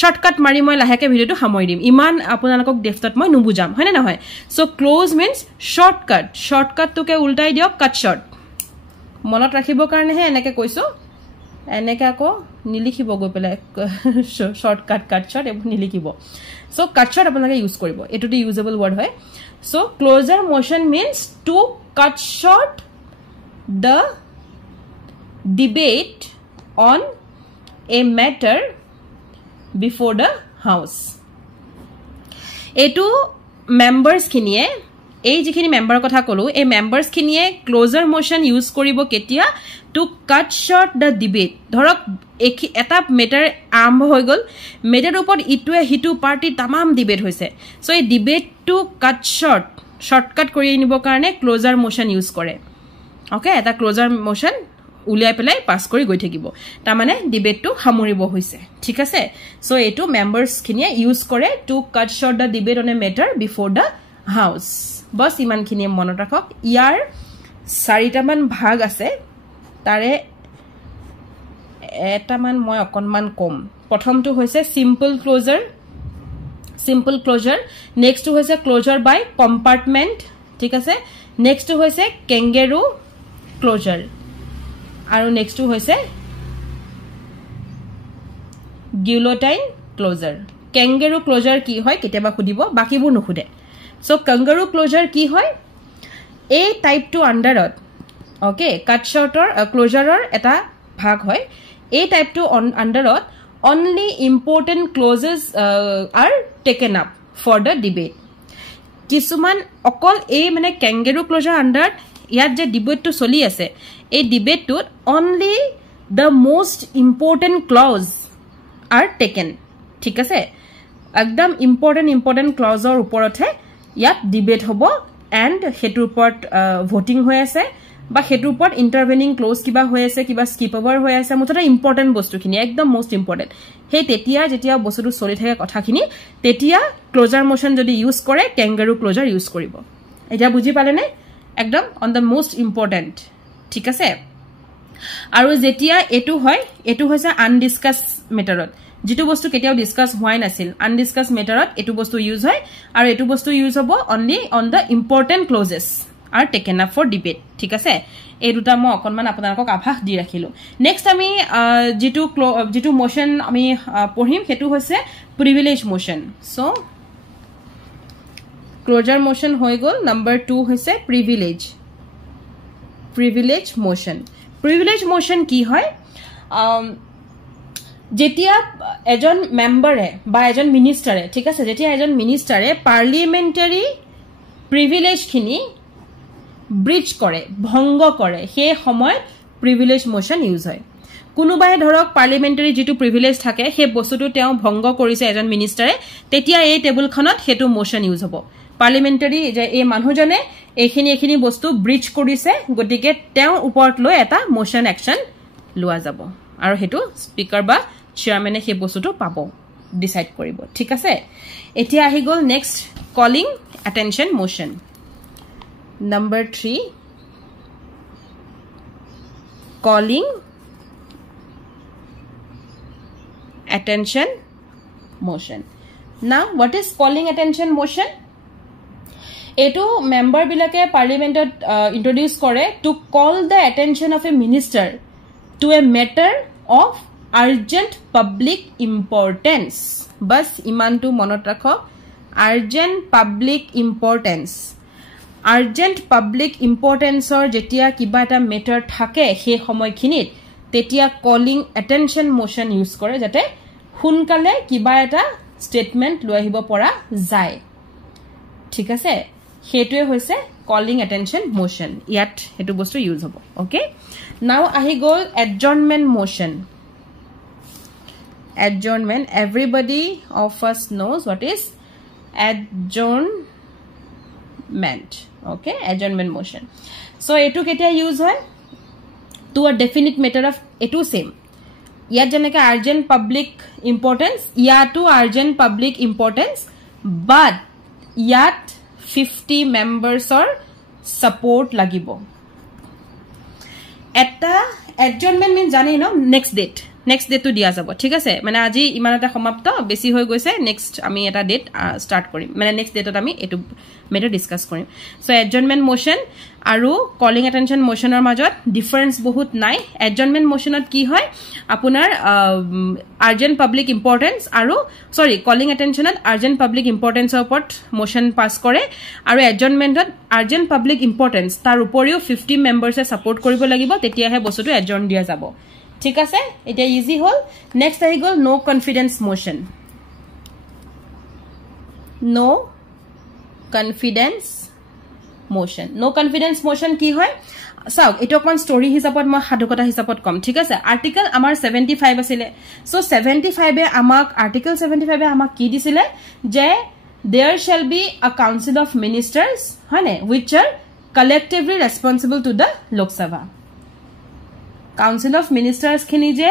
শৰ্টকাট মাৰি মই লাহেকে ভিডিওটো সামৰি দিম ইমান আপোনালোকক ডেফটত মই নুবুজাম হয়নে নহয় সো ক্লোজ মিন্স শৰ্টকাটটোকে উল্টাই দিয়ক কাট শৰ্ট মনত ৰাখিবৰ কাৰণে হে এনেকে কৈছো এনেকে আকৌ নিলিখিব গৈ পেলাই শৰ্টকাট কাট শৰ্ট এব নিলিখিব সো কাট শৰ্ট আপোনালোকে ইউজ কৰিব এটোটি ইউজেবল ওয়াৰ্ড হয় so closure motion means to cut short the debate on a matter before the house etu members khinie ei jikhini member kotha kolu ei members khinie closer motion use koribo ketia to cut short the debate dhorok eta matter arambho hoy gol matter upor itue hitu party tamam debate hoise so ei debate to cut shortcut কৰি নিব কাৰণে closure motion use কৰে okay এটা closure motion উলিয়াই পেলাই pass কৰি গৈ থাকিব তাৰ মানে ডিবেটটো সামৰিব হৈছে ঠিক আছে সো এটো মেম্বাৰস খিনিয়ে ইউজ কৰে to cut short the debate on a matter before the house বস ইমান খিনিয়ে মনত ৰাখক ইয়াৰ চাৰিটামান ভাগ আছে তাৰে এটামান মই অকনমান কম প্ৰথমটো হৈছে simple closure next hoise closure by compartment ঠিক আছে next hoise kangaroo closure aru next hoise guillotine closure kangaroo closure ki hoy keteba khudibo baki bu nukhude so kangaroo closure ki hoy a type to underot okay cut short or closure or eta bhag hoy a type to underot only important clauses are taken up for the debate. কিছুমান অকল এই মানে kangaroo closure under ইয়াত যে ডিবেটটো চলি আছে এই ডিবেটটোত only the most important clause are taken ঠিক আছে একদম important clauseৰ ওপৰতহে ইয়াত ডিবেট হ'ব and হেতুৰ ওপৰত ভোটিং হৈ আছে বা হেতুৰ ওপৰত ইন্টাৰভেনিং ক্লজ কিবা হৈ আছে কিবা স্কিপ ওভাৰ হৈ আছে মুঠতে ইম্পৰ্টেন্ট বস্তুখিনি একদম মোস্ট ইম্পৰ্টেন্ট হে তেতিয়া যেতিয়া বস্তুটো চলি থাকে কথাখিনি তেতিয়া ক্লোজাৰ মোশন যদি ইউজ কৰে ক্যাঙ্গাৰু ক্লোজাৰ ইউজ কৰিব এটা বুজি পালে নে একদম অন দা মোস্ট ইম্পৰ্টেন্ট ঠিক আছে আৰু যেতিয়া এটো হৈছে আনডিসকাস মেটাৰত যেটো বস্তু কেতিয়াও ডিসকাস হোৱাই নাছিল আনডিসকাস মেটাৰত এটো বস্তু ইউজ হয় আৰু এটো বস্তু ইউজ হ'ব only on the important clauses are taken up for debate ঠিক আছে এই দুটা মই অকনমান আপোনালোকক আভাস দি ৰাখিলো নেক্সট আমি যেটো মোশন আমি পঢ়িম হেতু হৈছে privilege motion so closure motion হৈ গল নাম্বাৰ 2 হৈছে প্ৰিভিলেজ মোশন কি হয় যেতিয়া এজন মেম্বাৰে বা এজন মিনিষ্টাৰে ঠিক আছে যেতিয়া এজন মিনিষ্টাৰে পাৰ্লিমেন্টাৰী প্ৰিভিলেজ খিনি ব্ৰিজ কৰে ভংগ কৰে হে সময় প্ৰিভিলেজ মোশন ইউজ হয় কোনোবাই ধৰক পাৰ্লিমেন্টাৰী যেটো প্ৰিভিলেজ থাকে হে বস্তুটো তেওঁ ভংগ কৰিছে এজন মিনিষ্টাৰে তেতিয়া এই টেবুলখনত হেতু মোশন ইউজ হ'ব পাৰ্লিমেন্টাৰী যে এই মানুহজনে এইখিনি বস্তু ব্ৰিজ কৰিছে গতিকে তেওঁ ওপৰত লৈ এটা মোশন একচন লোৱা যাব আৰু হেতু স্পিকাৰ বা চেয়াৰম্যানে হে বস্তুটো পাব ডিসাইড কৰিব ঠিক আছে এতিয়া আহি গল next calling attention motion Number 3 calling attention motion now what is calling attention motion eto member bilake parliament introduce kore to call the attention of a minister to a matter of urgent public importance bas iman tu monot rakho urgent public importance urgent public importance or jetia kiba eta matter thake he samoykhinit tetia calling attention motion use kore jate hunkale kiba eta statement loi ahibo pora jay ঠিক আছে হেতুৱে হৈছে calling attention motion yet hetu bostu use hobo okay now ahi gol adjournment motion adjournment everybody of us knows what is adjournment okay adjournment motion so etu ketia use hoy to a definite matter of etu same yat janeka urgent public importance to urgent public importance but yat 50 members or support lagibo eta adjournment means jani no next date to dia jabo ঠিক আছে মানে আজি ইমানটা সমাপ্ত বেছি হৈ গৈছে next আমি এটা ডেট স্টার্ট কৰিম মানে নেক্সট ডেটত আমি এটো মেটাৰ ডিসকাস কৰিম সো এডজৰ্নমেন্ট মোশন আৰু কলিং অ্যাটেনশন মোশনৰ মাজত ডিফাৰেন্স বহুত নাই এডজৰ্নমেন্ট মোশনত কি হয় আপোনাৰ আৰ্জেন্ট পাব্লিক ইম্পৰ্টেন্স আৰু সৰি কলিং অ্যাটেনশনত আৰ্জেন্ট পাব্লিক ইম্পৰ্টেন্সৰ ওপৰত মোশন পাস কৰে আৰু এডজৰ্নমেন্টত আৰ্জেন্ট পাব্লিক ইম্পৰ্টেন্স তাৰ উপৰিও 50 মেম্বাৰছে সাপোৰ্ট কৰিব লাগিব তেতিয়াহে বস্তুটো এডজৰ্ন দিয়া যাব ঠিক আছে এটা ইজি হল নেক্সট আহি গল নো কনফিডেন্স মোশন নো কনফিডেন্স মোশন কি হয় সাওক এটা কোন স্টোরি হিসাবত মই সাধুকতা হিসাবত কম ঠিক আছে আৰ্টিকেল আমাৰ 75 আছিল সো 75 এ আমাক আৰ্টিকেল 75 এ আমাক কি দিছিল যে there shall be a council of ministers হয়নে which are collectively responsible to the Lok Sabha council of ministers khini je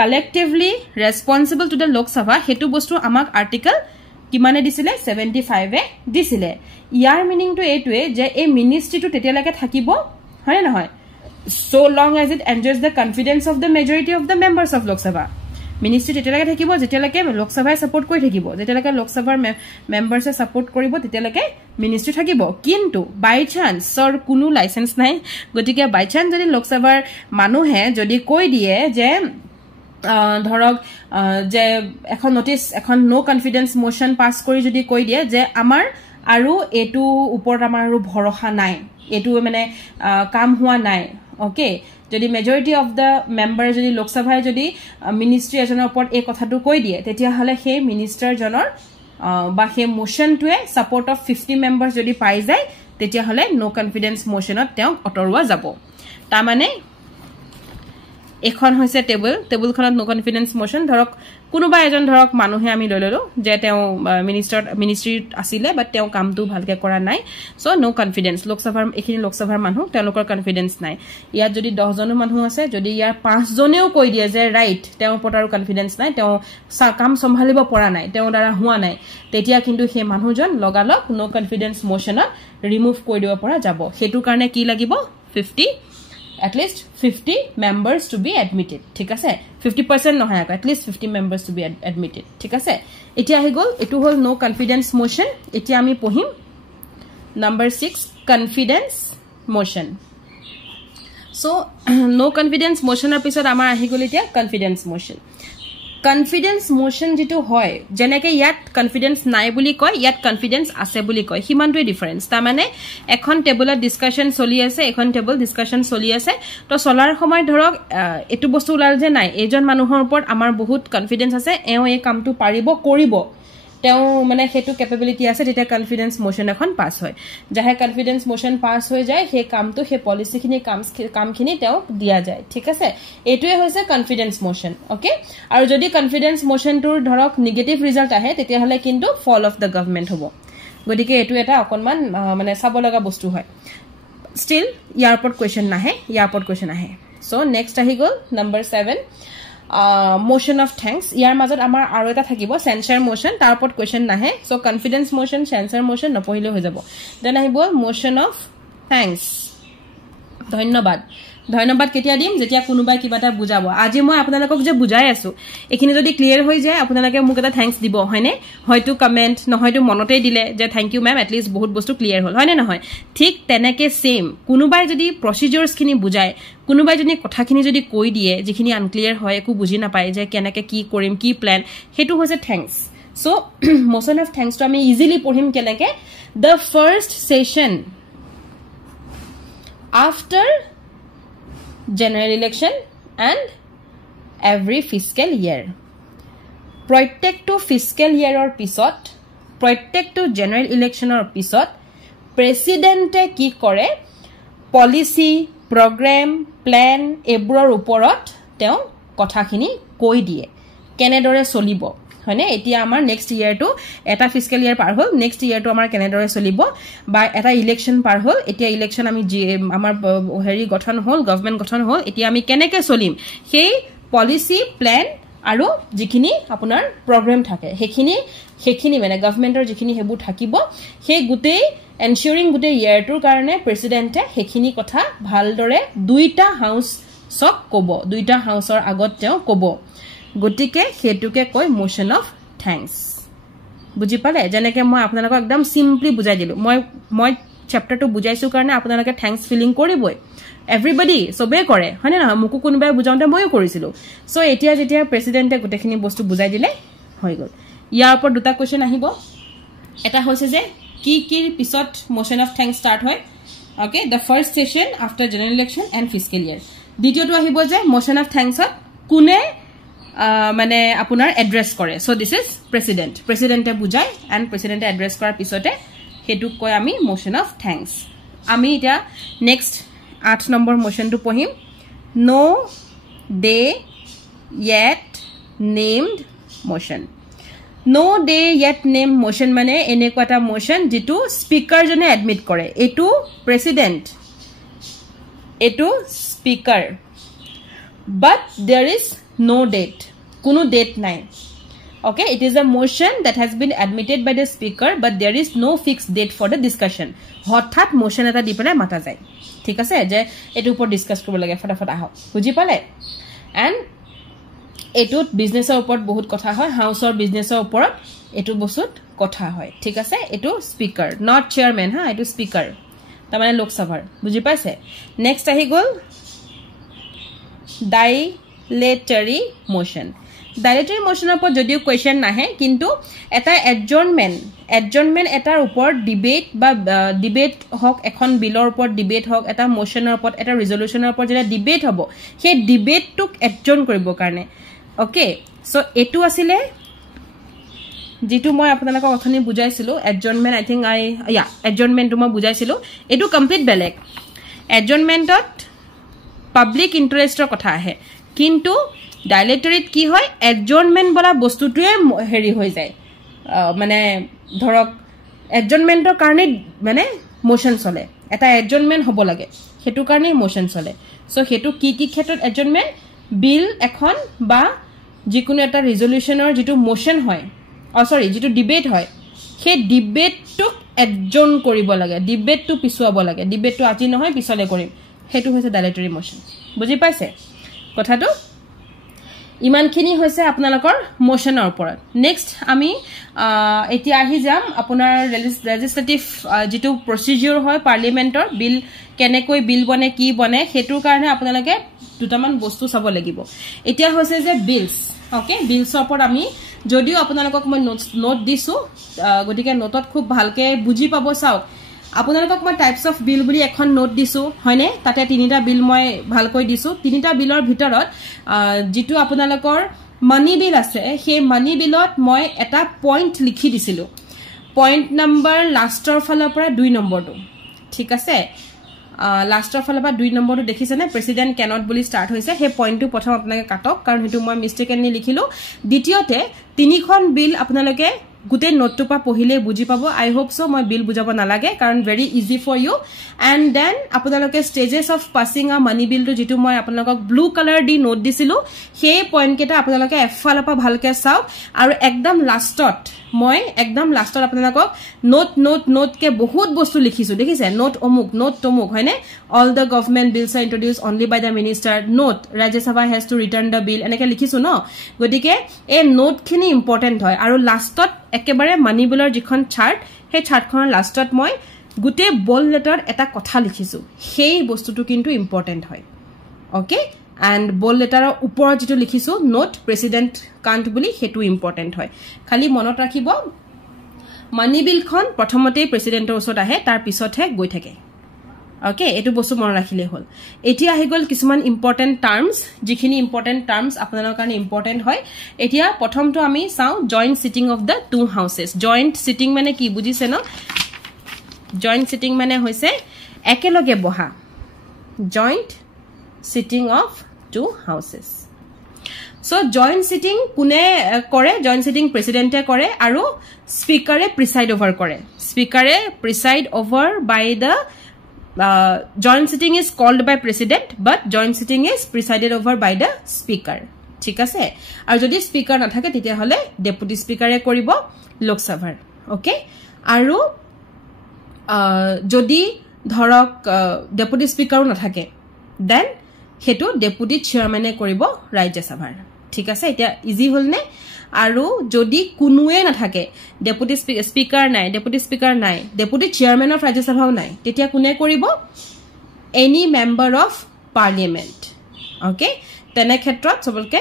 collectively responsible to the Lok Sabha hetu bostu amak article kimane disile 75 e disile yar meaning to etwe je a ministry to tetelake thakibo hoy na hoy so long as it enjoys the confidence of the majority of the members of Lok Sabha ministry tetelake thakibo jetelake Lok Sabha support koi thakibo jetelake Lok Sabha members e support koribo tetelake ministry thakibo kintu by chance sir kunu license nai gotike by chance jodi Lok Sabha manuhe jodi koi die je ধৰক যে এখন notice এখন নো confidence motion pass কৰি যদি কৈ দিয়ে যে আমাৰ আৰু এটু ওপৰত আমাৰ ভৰসা নাই এটু মানে কাম হোৱা নাই ওকে যদি মেজৰিটি অফ দ্য মেম্বাৰ যদি লোকসভাই যদি মিনিষ্ট্ৰী এজনৰ ওপৰত এই কথাটো কৈ দিয়ে তেতিয়া হলে সেই মিনিষ্টাৰ জনৰ বা সেই মোশনটোৱে সাপোৰ্ট অফ 50 মেম্বাৰ্স যদি পাই যায় তেতিয়া হলে নো কনফিডেন্স মোশনত তেওঁ অটৰুৱা যাব তাৰ মানে এখন হৈছে টেবুলখনত নো কনফিডেন্স মোশন ধৰক কোনোবা এজন ধৰক মানুহে আমি লৈ ললো যে তেওঁ মিনিষ্ট্ৰীত আছিলে বাট তেওঁ কামটো ভালকে কৰা নাই সো নো কনফিডেন্স লোকসভাৰ এখিনি লোকসভাৰ মানুহ তেওঁলোকৰ কনফিডেন্স নাই ইয়াত যদি 10 জন মানুহ আছে যদি ইয়াৰ 5 জনেও কৈ দিয়ে যে ৰাইট তেওঁ পটাৰো কনফিডেন্স নাই তেওঁ কাম সম্ভালিব পৰা নাই তেওঁ দ্বাৰা হোৱা নাই তেতিয়া কিন্তু সেই মানুহজন লগালক নো কনফিডেন্স মোশনত ৰিমুভ কৰি দিব পৰা যাব হেতু কাৰণে কি লাগিব 50 at least 50 members to be admitted ঠিক আছে 50% নহয় at least 50 members to be admitted ঠিক আছে এতিয়া আহি গল এটো হল নো কনফিডেন্স মোশন এতিয়া আমি পঢ়িম নাম্বার 6 কনফিডেন্স মোশন সো নো কনফিডেন্স মোশনৰ পিছত আমাৰ আহি গল এতিয়া কনফিডেন্স মোশন কনফিডেন্স মোশন যেটো হয় জেনেকে ইয়াত কনফিডেন্স নাই বুলি কয় ইয়াত কনফিডেন্স আছে বুলি কয় হিমানটোই ডিফাৰেন্স তাৰ মানে এখন টেবুলত ডিসকাশন চলি আছে এখন টেবুল ডিসকাশন চলি আছে তো চলাৰ সময় ধৰক এটো বস্তু ওলাল যে নাই এজন মানুহৰ ওপৰত আমাৰ বহুত কনফিডেন্স আছে এও এই কামটো পাৰিব কৰিব তেওঁ মানে হেতু ক্যাপাবিলিটি আছে তেতিয়া কনফিডেন্স মোশন এখন পাস হয় যাহে কনফিডেন্স মোশন পাস হৈ যায় হে কামটো হে পলিসিখিনি কামখিনি তেওঁ দিয়া যায় ঠিক আছে এটোৱে হৈছে কনফিডেন্স মোশন ওকে আৰু যদি কনফিডেন্স মোশনটোৰ ধৰক নেগেটিভ ৰিজাল্ট আহে তেতিয়া হলে কিন্তু ফল অফ দা গভৰ্নমেন্ট হ'ব গতিকে এটো এটা অকনমান মানে চাব লগা বস্তু হয় স্টিল ইয়াৰ ওপৰত কোৱেশ্চন নাহে ইয়াৰ ওপৰত কোৱেশ্চন আহে সো নেক্সট আহি গল নাম্বাৰ 7 motion of thanks ইয়াৰ মাজত আমাৰ আৰু এটা থাকিব censure motion তাৰ ওপৰত কোৱেশ্চন নাহে so confidence motion censure motion নপহিলে হৈ যাব দেন আহিব motion of thanks ধন্যবাদ কেতিয়া দিম যেতিয়া কোনোবাই কিবাটা বুজাব আজি মই আপোনালোকক যে বুজাই আছো এখিনি যদি ক্লিয়াৰ হৈ যায় আপোনালোকে মোক এটা থ্যাঙ্কস দিব হয়নে হয়তো কমেন্ট নহয়তো মনতে দিলে যে থ্যাংক ইউ ম্যাম এটলিস্ট বহুত বস্তু ক্লিয়াৰ হল হয়নে নহয় ঠিক তেনেকে সেম কোনোবাই যদি প্ৰসিডিউৰস খিনি বুজায় কোনোবাই যদি কথাখিনি যদি কৈ দিয়ে যিখিনি আনক্লিয়াৰ হয় একো বুজি নাপায় যে কেনেকে কি কৰিম কি প্ল্যান হেতু হৈছে thanks so motion of thanks to আমি ইজিলি পঢ়িম কেনেকে the first session after general election and every fiscal year প্ৰত্যেকটো fiscal year or পিছত প্ৰত্যেকটো general election or পিছত প্ৰেসিডেন্টে কি কৰে পলিসি program plan এবোৰৰ ওপৰত তেওঁ কথাখিনি কৈ দিয়ে কেনেদৰে চলিব হয়নে এতিয়া আমাৰ নেক্সট ইয়াৰটো এটা ফিস্কেল ইয়াৰ পাৰ হল নেক্সট ইয়াৰটো আমাৰ কেনেদৰে চলিব বা এটা ইলেকশন পাৰ হল এতিয়া ইলেকশন আমি আমাৰ হেৰি গঠন হল গভৰ্নমেন্ট গঠন হল এতিয়া আমি কেনেকৈ চলিম সেই পলিসি প্ল্যান আৰু যিখিনি আপোনাৰ প্ৰগ্ৰাম থাকে হেখিনি মানে গভৰ্নমেন্টৰ যিখিনি হেবু থাকিব সেই গুটেই এনশিওৰিং গুটেই ইয়াৰটোৰ কাৰণে প্ৰেসিডেন্টে হেখিনি কথা ভালদৰে দুইটা হাউসক ক'ব দুইটা হাউসৰ আগত তেওঁ ক'ব গটিকে হেতুকে কয় মোশন অফ থ্যাঙ্কস বুজি পালে জেনেকে মই আপোনালোকক একদম সিম্পলি বুজাই দিলো মই চ্যাপ্টাৰটো বুজাইছো কাৰণে আপোনালোকে থ্যাঙ্কস ফিলিং কৰিবই এভৰিবডি সবে কৰে হয়নে না মুকু কোনবাই বুজাওঁতে মইও কৰিছিলো সো এতিয়া যেতিয়া প্ৰেসিডেন্টে গুটেখিনি বস্তু বুজাই দিলে হৈ গল ইয়াৰ ওপৰত দুটা কোৱেশ্চন আহিব এটা হৈছে যে কি পিছত মোশন অফ থ্যাঙ্কস স্টাৰ্ট হয় okay the first session after general election and fiscal year দ্বিতীয়টো আহিব যে মোশন অফ থ্যাঙ্কসত কোনে মানে আপোনাৰ এড্ৰেছ কৰে সো দিস ইজ প্ৰেসিডেন্টে বুজায় এন্ড প্ৰেসিডেন্টে এড্ৰেছ কৰাৰ পিছতে হেতুক কয় আমি মোশন অফ থ্যাঙ্কস আমি এটা নেক্সট 8 নম্বৰ মোশনটো পঢ়িম নো ডে yet named motion নো ডে yet named motion মানে এনেকুৱাটা মোশন যেটো স্পিকাৰ জনে এডমিট কৰে এটো প্ৰেসিডেন্ট এটো speaker but there is no date কোনো date নাই okay it is a motion that has been admitted by the speaker but there is no fixed date for the discussion হঠাৎ motion এটা দি পেলাই মাতা যায় ঠিক আছে যে এটো উপৰ ডিসকাস কৰিব লাগে ফটাফট আহ বুজি পালে and এটোত বিজনেছৰ ওপৰত বহুত কথা হয় হাউসৰ বিজনেছৰ ওপৰত এটো বস্তুত কথা হয় ঠিক আছে এটো স্পিকাৰ নট চেয়াৰম্যান হা এটো স্পিকাৰ তাৰ মানে লোকসভাৰ বুজি পাইছে নেক্সট আহি গল ডাইলেটৰী মোশন ডাইলেটৰী মোশনৰ ওপৰত যদিও কোৱেশ্চন নাহে কিন্তু এটা এডজৰ্নমেণ্ট এটাৰ ওপৰত ডিবেট বা ডিবেট হওক এখন বিলৰ ওপৰত ডিবেট হওক এটা মোশনৰ ওপৰত এটা ৰিজলিউচনৰ ওপৰত যেতিয়া ডিবেট হ'ব সেই ডিবেটটোক এডজৰ্ন কৰিবৰ কাৰণে ওকে সো এটো আছিলে যেটো মই আপোনালোকক অথনি বুজাইছিলো এডজৰ্নমেণ্ট আই থিংক এডজৰ্নমেণ্টটো মই বুজাইছিলো এটো কমপ্লিট বেলেগ এডজৰ্নমেণ্টত পাব্লিক ইন্টাৰেষ্টৰ কথা আহে কিন্তু ডাইলেটৰীত কি হয় এডজৰ্নমেণ্ট বলা বস্তুটোৱে হেৰি হৈ যায় মানে ধৰক এডজৰ্নমেণ্টৰ কাৰণে মানে মোশন চলে এটা এডজৰ্নমেণ্ট হ'ব লাগে হেতু কাৰণে মোশন চলে সো হেতু কি ক্ষেত্ৰত এডজৰ্নমেণ্ট বিল এখন বা যিকোনো এটা ৰিজলিউচনৰ যেটো মোশন হয় সৰি যেটো ডিবেট হয় সেই ডিবেটটোক এডজৰ্ন কৰিব লাগে ডিবেটটো পিছুৱাব লাগে ডিবেটটো আজি নহয় পিছলে কৰিম হেতু হৈছে ডাইলেটৰী মোশন বুজি পাইছে কথাটো ইমানখিনি হৈছে আপোনালোকৰ মোশনৰ ওপৰত নেক্সট আমি এতিয়া আহি যাম আপোনাৰ লেজিসলেটিভ যেটো প্ৰসিডিউৰ হয় পাৰ্লিমেন্টৰ বিল কেনেকৈ বিল বনে কি বনে হেতুৰ কাৰণে আপোনালোকে দুটামান বস্তু চাব লাগিব এতিয়া হৈছে যে বিলস ওকে বিলসৰ ওপৰত আমি যদিও আপোনালোকক মই নোট দিছো গতিকে নোটত খুব ভালকে বুজি পাব চাওক আপোনালোকক মই টাইপস অফ বিল বুলি এখন নোট দিছো হয়নে তাতে তিনিটা বিল মই ভালকৈ দিছো তিনিটা বিলৰ ভিতৰত যেটো আপোনালোকৰ মানি বিল আছে সেই মানি বিলত মই এটা পইণ্ট লিখি দিছিলো পইণ্ট নম্বৰ লাষ্টৰ ফালৰ পৰা 2 নম্বৰটো ঠিক আছে লাষ্টৰ ফালৰ পৰা 2 নম্বৰটো দেখিছে নে প্ৰেসিডেন্ট ক্যানট বুলি স্টাৰ্ট হৈছে সেই পইণ্টটো প্ৰথম আপোনালোকে কাটক কাৰণ হেতু মই মিস্টেকেনলি লিখিলো দ্বিতীয়তে তিনিখন বিল আপোনালোকে গুটে নোটটো পা পहिले বুজি পাবো আই হোপ সো মই বিল বুজাব নালাগে কাৰণ very easy for you and then আপোনালোকে stages of passing a money bill two যেটো মই আপোনালোকক ব্লু কালাৰ দি নোট দিছিলো সেই পইণ্ট কেটা আপোনালোকে এফালৰ পৰা ভালকে চাও আৰু একদম লাষ্টত মই একদম লাষ্টত আপোনালোকক নোট কে বহুত বস্তু লিখিছো দেখিছে নোট অমুক নোট তমুক হয়নে all the government bills are introduced only by the minister note Rajya Sabha has to return the bill এনেকে লিখিছো ন গতিকে এই নোট খিনি ইম্পৰ্টেন্ট হয় আৰু লাষ্টত একেবাৰে মানি বিলৰ যিখন চাৰ্ট সেই চাৰ্টখনৰ লাষ্টত মই গুটে বল লেটাৰ এটা কথা লিখিছো সেই বস্তুটো কিন্তু ইম্পৰ্টেন্ট হয় ওকে and বল লেটাৰৰ ওপৰত যেটো লিখিছো নোট প্ৰেসিডেন্ট কান্ট বুলি হেতু ইম্পৰ্টেন্ট হয় খালি মনত ৰাখিব মানি বিলখন প্ৰথমতে প্ৰেসিডেন্টৰ ওচৰত আহে তাৰ পিছতহে গৈ থাকে ওকে এটো বস্তু মনত ৰাখিলে হল এতিয়া আহি গল কিছুমান ইম্পৰ্টেন্ট টাৰ্মস যিখিনি ইম্পৰ্টেন্ট টাৰ্মস আপোনালোকৰ কাৰণে ইম্পৰ্টেন্ট হয় এতিয়া প্ৰথমটো আমি চাও joint sitting of the two houses joint sitting মানে কি বুজিছে ন জয়েন্ট সিটিং মানে হৈছে একেলগে বহা joint sitting of two houses so joint sitting kune kore joint sitting president e kore aru speaker e preside over kore speaker e preside over by the joint sitting is called by president but joint sitting is presided over by the speaker ঠিক আছে আৰু যদি speaker না থাকে তেতিয়া হলে deputy স্পিকাৰে কৰিব লোকসভাৰ ওকে আৰু যদি ধৰক ডেপুটি স্পিকাৰো না থাকে দেন হেতু ডেপুটি চেয়াৰম্যানে কৰিব ৰাজ্যসভাৰ ঠিক আছে এটা ইজি হল নে আৰু যদি কোনোৱে না থাকে ডেপুটি স্পিকাৰ নাই ডেপুটি চেয়াৰম্যান অফ ৰাজ্যসভাও নাই তেতিয়া কোনে কৰিব এনি মেম্বাৰ অফ পাৰ্লিমেন্ট ওকে তেনে ক্ষেত্ৰত সবলকে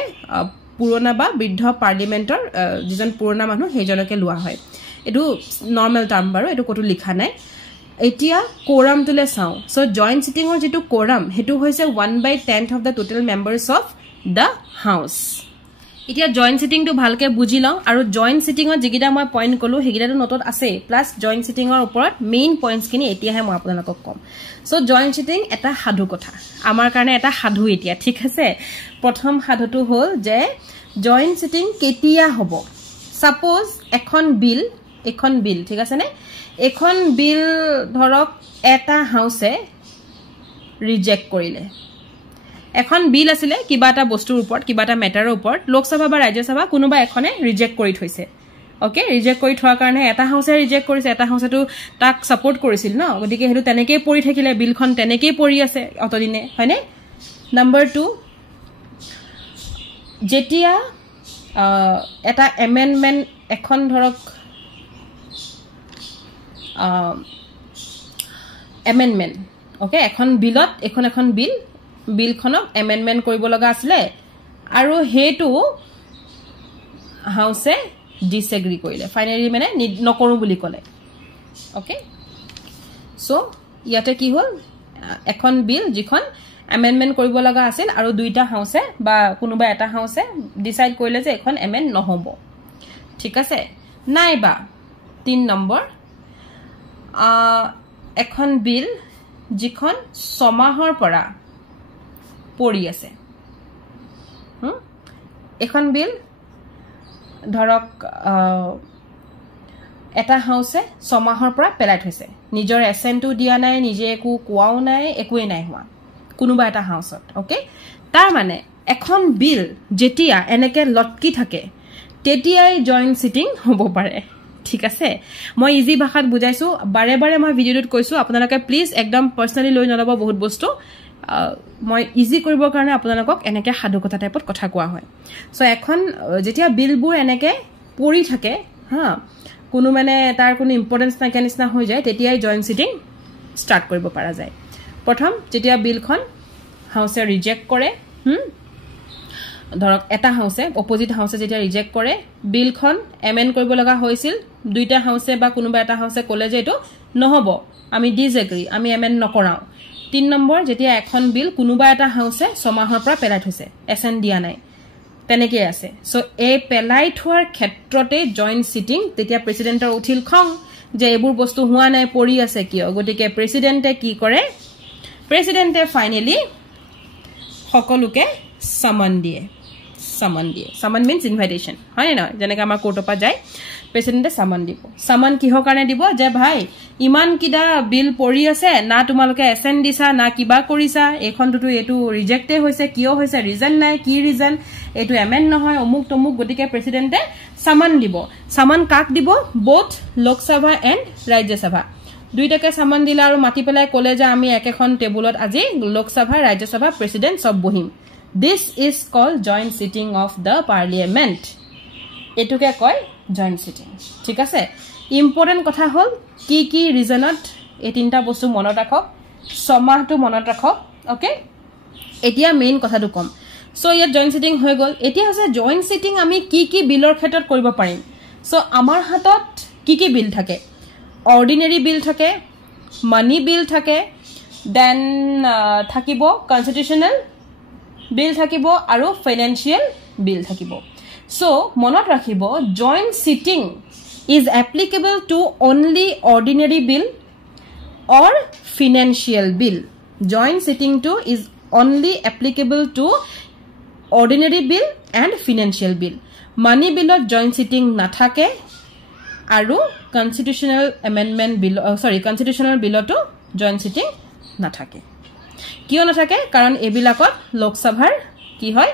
পুৰণা বা বৃদ্ধ পাৰ্লিমেন্টৰ যিজন পুৰণা মানুহ হেজনকে লোৱা হয় এটো নৰমাল টাৰ্ম বাৰু এটো কটো লিখা নাই এতিয়া কোৰাম তুলে চাও সো জয়েন্ট সিটিংৰ যেটো কোৰাম হেতু হৈছে 1/10 of the total members of the house এতিয়া জয়েন্ট সিটিংটো ভালকে বুজি লও আৰু জয়েন্ট সিটিংৰ যিগিটা মই পইণ্ট কলো হেগিটাটো নোটত আছে প্লাস জয়েন্ট সিটিংৰ ওপৰত মেইন পইণ্টস কিনি এতিয়াহে মই আপোনালোকক কম সো জয়েন্ট সিটিং এটা সাধু কথা আমাৰ কাৰণে এটা সাধু এতিয়া ঠিক আছে প্ৰথম সাধুটো হল যে জয়েন্ট সিটিং কেতিয়া হ'ব সাপোজ এখন বিল ঠিক আছে নে এখন বিল ধৰক এটা হাউসে ৰিজেক্ট কৰিলে এখন বিল আছিল কিবা এটা বস্তুৰ ওপৰত কিবা এটা মেটাৰৰ ওপৰত লোকসভা বা ৰাজ্যসভা কোনোবা এখনে ৰিজেক্ট কৰি থৈছে ওকে ৰিজেক্ট কৰি থোৱাৰ কাৰণে এটা হাউসে ৰিজেক্ট কৰিছে এটা হাউসেটো তাক সাপোৰ্ট কৰিছিল ন গতিকে হেতু তেনেকৈ পৰি থাকিলে বিলখন তেনেকৈ পৰি আছে অতদিনে হয়নে নম্বৰ 2 যেতিয়া এটা এমেন্ডমেন্ট এখন ধৰক এমেন্ডমেন্ট ওকে এখন বিলত এখন বিলখনক এমেন্ডমেন্ট কৰিব লগা আছিল আৰু হেতু হাউসে ডিসএগ্ৰি কৰিলে ফাইনালি মানে নকৰো বুলি ক'লে ওকে সো ইয়াতে কি হল এখন বিল যিখন amendment কৰিব লগা আছিল আৰু দুইটা হাউসে বা কোনোবা এটা হাউসে ডিসাইড কৰিলে যে এখন এমেন্ড নহব ঠিক আছে নাইবা 3 নম্বৰ এখন বিল যিখন সমাহৰ পৰা পৰি আছে এখন বিল ধৰক এটা হাউসে সমাহৰ পৰা পেলাই থৈছে নিজৰ এসেন্টটো দিয়া নাই নিজে একো কোৱাও নাই একোই নাই হোৱা কোনোবা এটা হাউসত ওকে তাৰ মানে এখন বিল যেতিয়া এনেকে লটকি থাকে তেতিয়াই জয়েন্ট সিটিং হ'ব পাৰে ঠিক আছে মই ইজি ভাষাত বুজাইছো বাৰে বাৰে মই ভিডিওত কৈছো আপোনালোকে প্লিজ একদম পাৰ্সনালি লৈ নলব বহুত বস্তু মই ইজি কৰিবৰ কাৰণে আপোনালোকক এনেকে সাধু কথা টাইপত কথা কোৱা হয় সো এখন যেতিয়া বিলবোৰ এনেকে পৰি থাকে হা কোনো মানে তাৰ কোনো ইম্পৰ্টেন্স নাই কেনিছনা হৈ যায় তেতিয়াই জয়েন্ট সিটিং স্টাৰ্ট কৰিব পৰা যায় প্ৰথম যেতিয়া বিলখন হাউসে ৰিজেক্ট কৰে ধৰক এটা হাউসে অপোজিট হাউসে যেতিয়া ৰিজেক্ট কৰে বিলখন এমেন্ড কৰিব লগা হৈছিল দুইটা হাউসে বা কোনোবা এটা হাউসে ক'লে যে এটো নহব আমি ডিসএগ্ৰি আমি এমেন্ড নকৰাও 3 নম্বৰ যেতিয়া এখন বিল কোনোবা এটা হাউসে সমাহৰ পৰা পেলাই থৈছে এসেন্ট দিয়া নাই তেনেকে আছে সো এই পেলাই থোৱাৰ ক্ষেত্ৰতে জয়েন্ট সিটিং তেতিয়া প্ৰেসিডেন্টৰ উঠিল খং যে এবোৰ বস্তু হোৱা নাই পৰি আছে কিয় গটিকে প্ৰেসিডেন্টে কি কৰে প্ৰেসিডেন্টে ফাইনালি সকলোকে সামন দিয়ে সামন মিন্স ইনভাইটেশন হয় না যেনেকা আমাৰ কোৰ্টৰ পৰা যায় প্ৰেসিডেন্টে সামন দিব সামন কিহৰ কাৰণে দিব যে ভাই ইমান কিডা বিল পৰি আছে না তোমালোকে এসেন্ট দিছা না কিবা কৰিছা এখনটো এটো ৰিজেক্টে হৈছে কিয় হৈছে ৰিজন নাই কি ৰিজন এটো এমেন্ড নহয় অমুক তমুক গটিকে প্ৰেসিডেন্টে সামন দিব সামন কাক দিব বোথ লোকসভা এন্ড ৰাজ্যসভা দুইটাকে সামন দিলা আৰু মাটি পেলাই ক'লে যে আমি একেখন টেবুলত আজি লোকসভা ৰাজ্যসভা প্ৰেসিডেন্ট সব বহিম this is called joint sitting of the parliament এটুকে কয় joint sitting ঠিক আছে ইম্পৰ্টেন্ট কথা হল কি ৰিজনত এই তিনটা বস্তু মনত ৰাখক সমাহটো মনত ৰাখক ওকে এতিয়া মেইন কথাটো কম সো ইয়াত joint sitting হৈ গল এতিয়া আছে joint sitting আমি কি বিলৰ ক্ষেত্ৰত কৰিব পাৰিম সো আমাৰ হাতত কি বিল থাকে অৰ্ডিনাৰি বিল থাকে মানি বিল থাকে দেন থাকিব কনস্টিটিউশনাল বিল থাকিব আৰু ফাইনান্সিয়াল বিল থাকিব সো মনত ৰাখিব joint sitting is applicable to only ordinary bill or financial bill joint sitting to is only applicable to ordinary bill and financial bill money bill joint sitting nathake aru constitutional amendment bill constitutional bill to joint sitting nathake কিয় নাথাকে কাৰণ এবিলাকত লোকসভাৰ কি হয়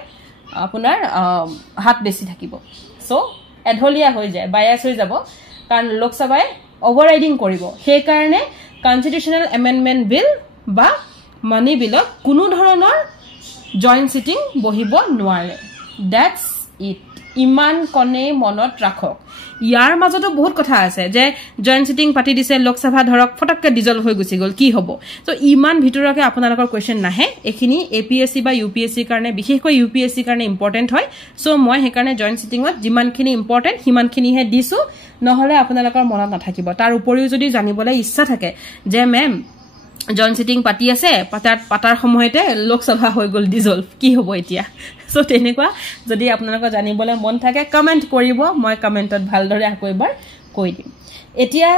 আপোনাৰ হাত বেছি থাকিব সো এঢলিয়া হৈ যায় বায়াস হৈ যাব কাৰণ লোকসভাই ওভাৰৰাইডিং কৰিব সেই কাৰণে কনস্টিটিউশনাল এমেন্ডমেন্ট বিল বা মানি বিলত কোনো ধৰণৰ জয়েন্ট সিটিং বহিব নোৱাৰে দ্যাটস ইট ইমান কনে মনত ৰাখক ইয়াৰ মাজতো বহুত কথা আছে যে জয়েন্ট সিটিং পাতি দিছে লোকসভা ধৰক ফটককে ডিজলভ হৈ গুছি গল কি হ'ব তো ইমান ভিতৰকে আপোনালোকৰ কোৱেশ্চন নাহে এখিনি এপিএসসি বা ইউপিএসসি কাৰণে বিশেষকৈ ইউপিএসসি কাৰণে ইম্পৰ্টেন্ট হয় সো মই হে কাৰণে জয়েন্ট সিটিংত যিমানখিনি ইম্পৰ্টেন্ট হিমানখিনিহে দিছো নহলে আপোনালোকৰ মনত নাথাকিব তাৰ উপৰিও যদি জানিবলৈ ইচ্ছা থাকে যে মেম জয়েন্ট সিটিং পাতি আছে পাতাৰ সময়তে লোকসভা হৈ গল ডিজলভ কি হ'ব এতিয়া সো তেনেকুৱা যদি আপোনালোকৰ জানিবলৈ মন থাকে কমেন্ট কৰিব মই কমেন্টত ভালদৰে আকৌ এবাৰ কৈ দিম এতিয়া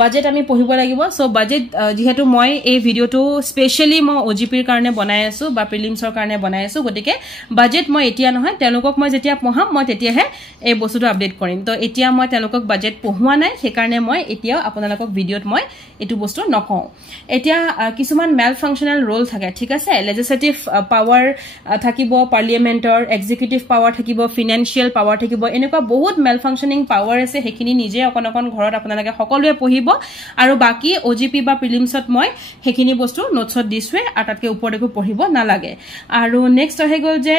বাজেট আমি পঢ়িব লাগিব সো বাজেট যেহেতু মই এই ভিডিওটো স্পেশালি মই ওজিপিৰ কাৰণে বনাই আছো বা প্ৰিলিমছৰ কাৰণে বনাই আছো গটিকে বাজেট মই এতিয়া নহয় তেওঁলোকক মই যেতিয়া পঢ়াম মই তেতিয়াহে এই বস্তুটো আপডেট কৰিম তো এতিয়া মই তেওঁলোকক বাজেট পঢ়ুৱা নাই সেই কাৰণে মই এতিয়া আপোনালোকক ভিডিওত মই এটো বস্তু নকওঁ এতিয়া কিছুমান মেল ফাংশনাল ৰোল থাকে ঠিক আছে লেজিসলেটিভ পাৱাৰ থাকিব পাৰ্লিয়ামেন্টৰ এক্সিকিউটিভ পাৱাৰ থাকিব ফাইনান্সিয়াল পাৱাৰ থাকিব এনেকুৱা বহুত মেল ফাংশনিং পাৱাৰ আছে হেখিনি নিজে অকন ঘৰত আপোনালোকে সকলোৱে পঢ়িব আৰু বাকি ওজিপি বা প্ৰিলিমছত মই হেখিনি বস্তু নোটছত দিছৱে আৰু তাতকে ওপৰতে পঢ়িব নালাগে আৰু নেক্সট হৈ গল যে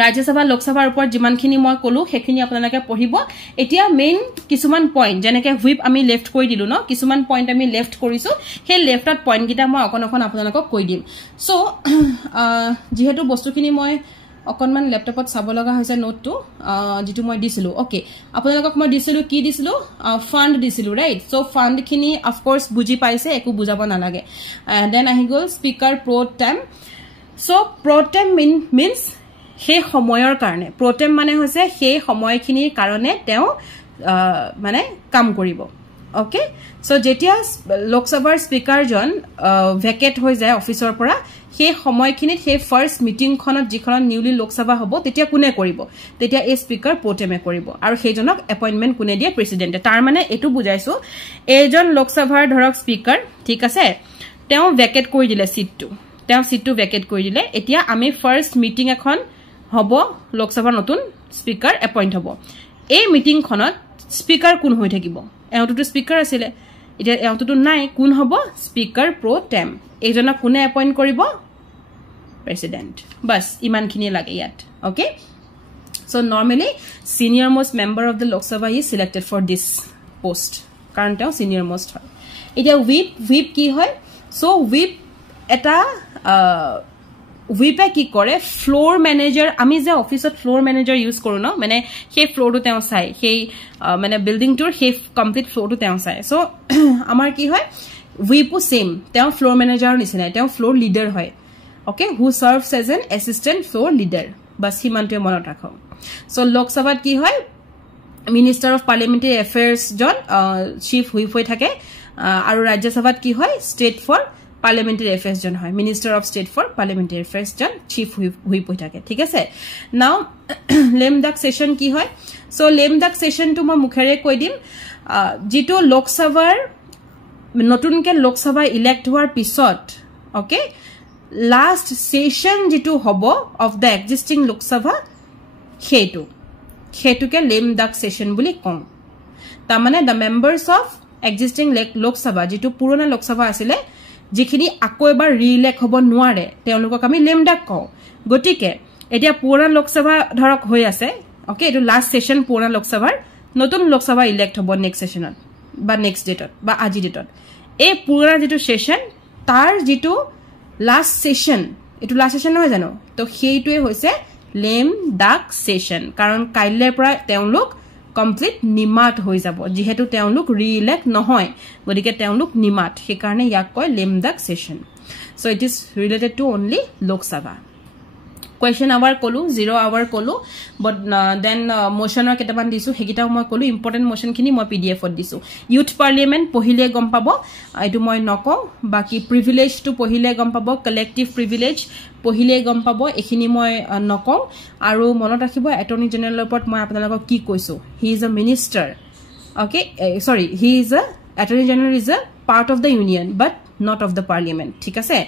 ৰাজ্যসভা লোকসভাৰ ওপৰত যিমানখিনি মই কলো হেখিনি আপোনালোকে পঢ়িব এতিয়া মেইন কিছুমান পইণ্ট যেনেকে হুইপ আমি লেফট কৰি দিলো ন কিছুমান পইণ্ট আমি লেফট কৰিছো হে লেফটত পইণ্ট গিটা মই অকন আপোনালোকক কৈ দিম সো যেহেতু বস্তুখিনি মই অকনমান ল্যাপটপত চাব লগা হৈছে নোটটো যেটো মই দিছিলো ওকে আপোনালোকক মই দিছিলো কি দিছিলো ফান্ড দিছিলো ৰাইট সো ফান্ড খিনি অফ কোৰ্স বুজি পাইছে একো বুজাব না লাগে দেন আহি গল স্পিকাৰ প্ৰো টেম সো প্ৰো টেম মিন্স হে সময়ৰ কাৰণে প্ৰো টেম মানে হৈছে হে সময়খিনিৰ কাৰণে তেও মানে কাম কৰিব ওকে সো যেতিয়া লোকসভাৰ স্পিকাৰ জন ভেকেট হৈ যায় অফিচৰ পৰা হে সময়খিনিত হে ফাৰ্স্ট মিটিং খনত যিখন নিউলি লোকসভা হ'ব তেতিয়া কোনে কৰিব তেতিয়া এই স্পিকাৰ পোটেমে কৰিব আৰু হেজনক এপয়েন্টমেন্ট কোনে দিয়ে প্ৰেসিডেন্টে তাৰ মানে এটো বুজাইছো এজন লোকসভাৰ ধৰক স্পিকাৰ ঠিক আছে তেও ভেকেট কৰি দিলে সিটটো ভেকেট কৰি দিলে এতিয়া আমি ফাৰ্স্ট মিটিং এখন হ'ব লোকসভাৰ নতুন স্পিকাৰ এপয়েন্ট হ'ব এই মিটিং খনত স্পিকাৰ কোন হৈ থাকিব এওঁটো স্পিকাৰ আছিল এতিয়া এওঁটো নাই কোন হ'ব স্পিকাৰ প্ৰো টেম এজনক কোনে এপয়েন্ট কৰিব প্ৰেসিডেন্ট বাস ইমানখিনি লাগে ইয়াত okay so normally senior most member of the লোক সভা is selected for this post কারণ তেও সিনিয়র মোস্ট হয় এটা হুইপ কি হয় সো হুইপ এটা হুইপে কি কৰে ফ্লোৰ ম্যানেজাৰ আমি যে অফিসত ফ্লোৰ ম্যানেজাৰ ইউজ কৰো ন মানে সেই ফ্লোৰটো তেও চাই সেই মানে বিল্ডিং টুৰ সেই কমপ্লিট ফ্লোৰটো তেও চাই সো আমাৰ কি হয় হুইপো সেম তেও ফ্লোর ম্যানেজার নিচিনা তেও ফ্লোর লিডার হয় okay who serves as an assistant floor leader bas himantu monot rakho so lok sabhat ki hoy minister of parliamentary affairs jon chief whip hoy thake aru rajya sabhat ki hoy state for parliamentary affairs jon hoy minister of state for parliamentary affairs jon chief whip hoy thake thik ase now lame duck session ki hoy so lame duck session tu mo mukhere koi dim jito lok sabhar notun ke lok sabha elect hoar pisot okay last session jitu hobo of the existing lok sabha hetu ke lame duck session buli kom ta mane the members of existing lok sabha jitu purona lok sabha asile jikhini ako ebar re-elect hobo nuare teolokok ami lame duck ko gotike etia purona lok sabha dhorok hoi ase okay etu last session purona lok sabhar notun lok sabha elect hobo next sessionat ba next date ba aji date e purona jitu session tar jitu last session etu last session নহয় জানো তো হেইটোৱে হৈছে লেম ডাক session কাৰণ কাইলে পৰা তেওঁলোক কমপ্লিট নিমাত হৈ যাব যেহেতু তেওঁলোক ৰি-ইলেক্ট নহয় গতিকে তেওঁলোক নিমাত সেই কাৰণে ইয়াক কয় লেম ডাক session so it is related to only লোক সভা question hour kolu 0 hour kolu but then motion or ketaban disu hegita moi kolu important motion khini moi pdf ot disu youth parliament pohile gom pabo etu moi noko baki privilege to pohile gom pabo collective privilege pohile gom pabo ekhini moi noko aru monot rakhibo attorney general report moi apnalok ki koisu he is a minister okay sorry he is a attorney general is a part of the union but not of the parliament ঠিক আছে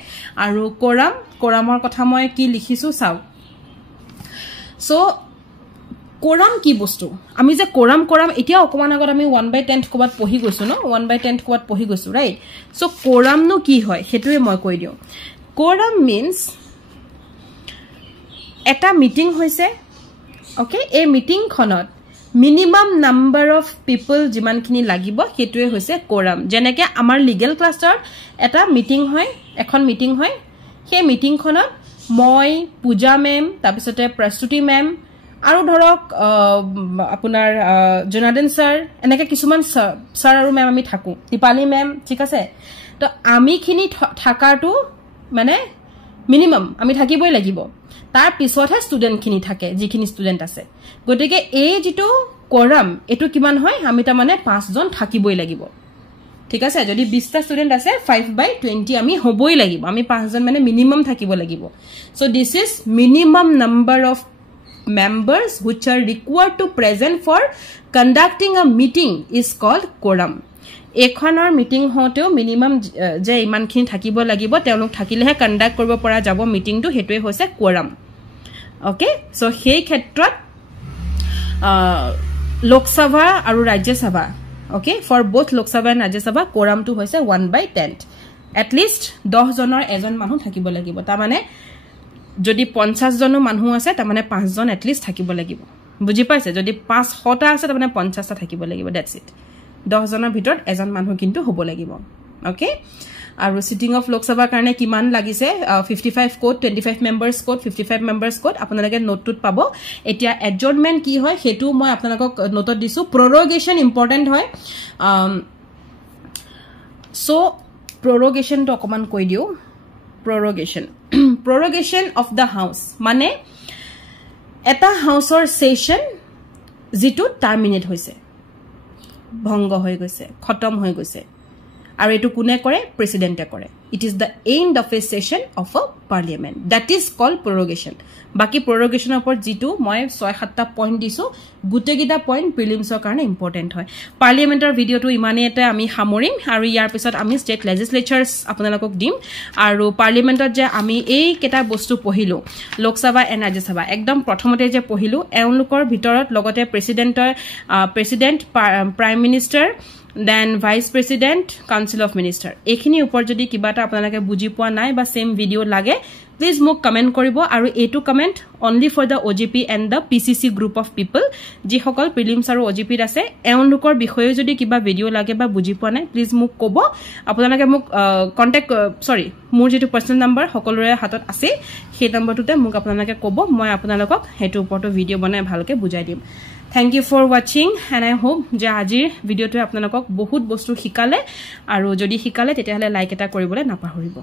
আৰু কোৰামৰ কথা মই কি লিখিছো চাও so কোৰাম কি বস্তু আমি যে কোৰাম এতিয়া অকমান আগত আমি 1/10 কবাত পঢ়ি গৈছো ন 1/10 কবাত পঢ়ি গৈছো ৰাইট সো কোৰাম নো কি হয় হেতুৱে মই কৈ দিও কোৰাম মিন্স এটা মিটিং হৈছে ওকে এই মিটিং খনত minimum number of people jiman khini lagibo hetuwe hoise quorum jeneke amar legal cluster eta meeting hoy ekhon meeting hoy he meeting khonot moi puja ma'am tapisote prastuti ma'am aru dhorok apunar jonaden sir eneke kisuman sir aru ma'am ami thaku tipali ma'am thik ase to ami khini thakatu mane minimum ami thakiboi lagibo tar pisothe student khini thake jikhini student ase gotike ei jitu quorum etu kiman hoy ami ta mane 5 jon thakiboi lagibo ঠিক আছে যদি 20 টা student আছে 5/20 আমি হবই লাগিব আমি 5 জন মানে মিনিমাম থাকিব লাগিব so this is minimum number of members which are required to present for conducting a meeting is called quorum এখনৰ মিটিং হতেও মিনিমাম যে ইমানখিনি থাকিব লাগিব তেওঁলোক থাকিলেহে কন্ডাক্ট কৰিব পৰা যাব মিটিংটো হেতুৱে হৈছে quorum ওকে সো সেই ক্ষেত্ৰত লোকসভা আৰু Rajya Sabha okay for both lok sabha and rajya sabha quorum to hoise 1/10 at least 10 jonor ejon manu thakibo lagibo ta mane jodi 50 jono manu ase ta mane 5 jon at least thakibo lagibo buji paise jodi 500 ta ase ta mane 50 ta thakibo lagibo that's it 10 jonor bhitor ejon manu kintu hobo lagibo okay আৰু sitting of Lok Sabha কাৰণে কিমান লাগিছে 55 code 25 মেম্বাৰ্স code 55 মেম্বাৰ্স code আপোনালোকে নোটটোত পাব এতিয়া এডজৰ্নমেন্ট কি হয় হেতু মই আপোনালোকক নোটত দিছো প্ৰৰোগেশন ইম্পৰ্টেন্ট হয় সো prorogation to অকমান কৈ দিও prorogation of the house মানে এটা হাউসৰ সেশন যেটো টাৰ্মিনেট হৈছে ভংগ হৈ গৈছে খতম হৈ গৈছে আৰু এটো কোনে কৰে প্ৰেসিডেন্টে কৰে it is the end of a session of a parliament that is called prorogation বাকি prorogation ওপৰ যেটো মই 6-7টা পইণ্ট দিছো গুটেগিটা পইণ্ট প্ৰিলিমছৰ কাৰণে ইম্পৰ্টেন্ট হয় পাৰ্লিয়ামেন্টৰ ভিডিওটো ইমানে এটা আমি সামৰিম আৰু ইয়াৰ পিছত আমি ষ্টেট লেজিসলেচাৰছ আপোনালোকক দিম আৰু পাৰ্লিয়ামেন্টত যে আমি এই কেটা বস্তু পঢ়িলো লোকসভা এণ্ড ৰাজ্যসভা একদম প্ৰথমতে যে পঢ়িলো এওঁলোকৰ ভিতৰত লগতে president prime minister then vice president council of minister ekhini upor jodi kibata apnalake buji poa nai ba same video lage please mok comment koribo aru etu comment only for the OGP and the PCC group of people ji hokol prelims aru OGP ase eonlukor bishoye jodi kiba video lage ba buji poa nai please mok kobo apnalake mok contact sorry mur jetu personal number hokolore hatot ase he number tute mok apnalake kobo moi apnalokok hetu upor video banai bhalke bujai dim Thank you for watching and I hope যে আজিৰ ভিডিওটো আপোনালোকক বহুত বস্তু শিকালে আৰু যদি শিকালে তেতিয়াহলে লাইক এটা কৰিবলৈ নাপাহৰিব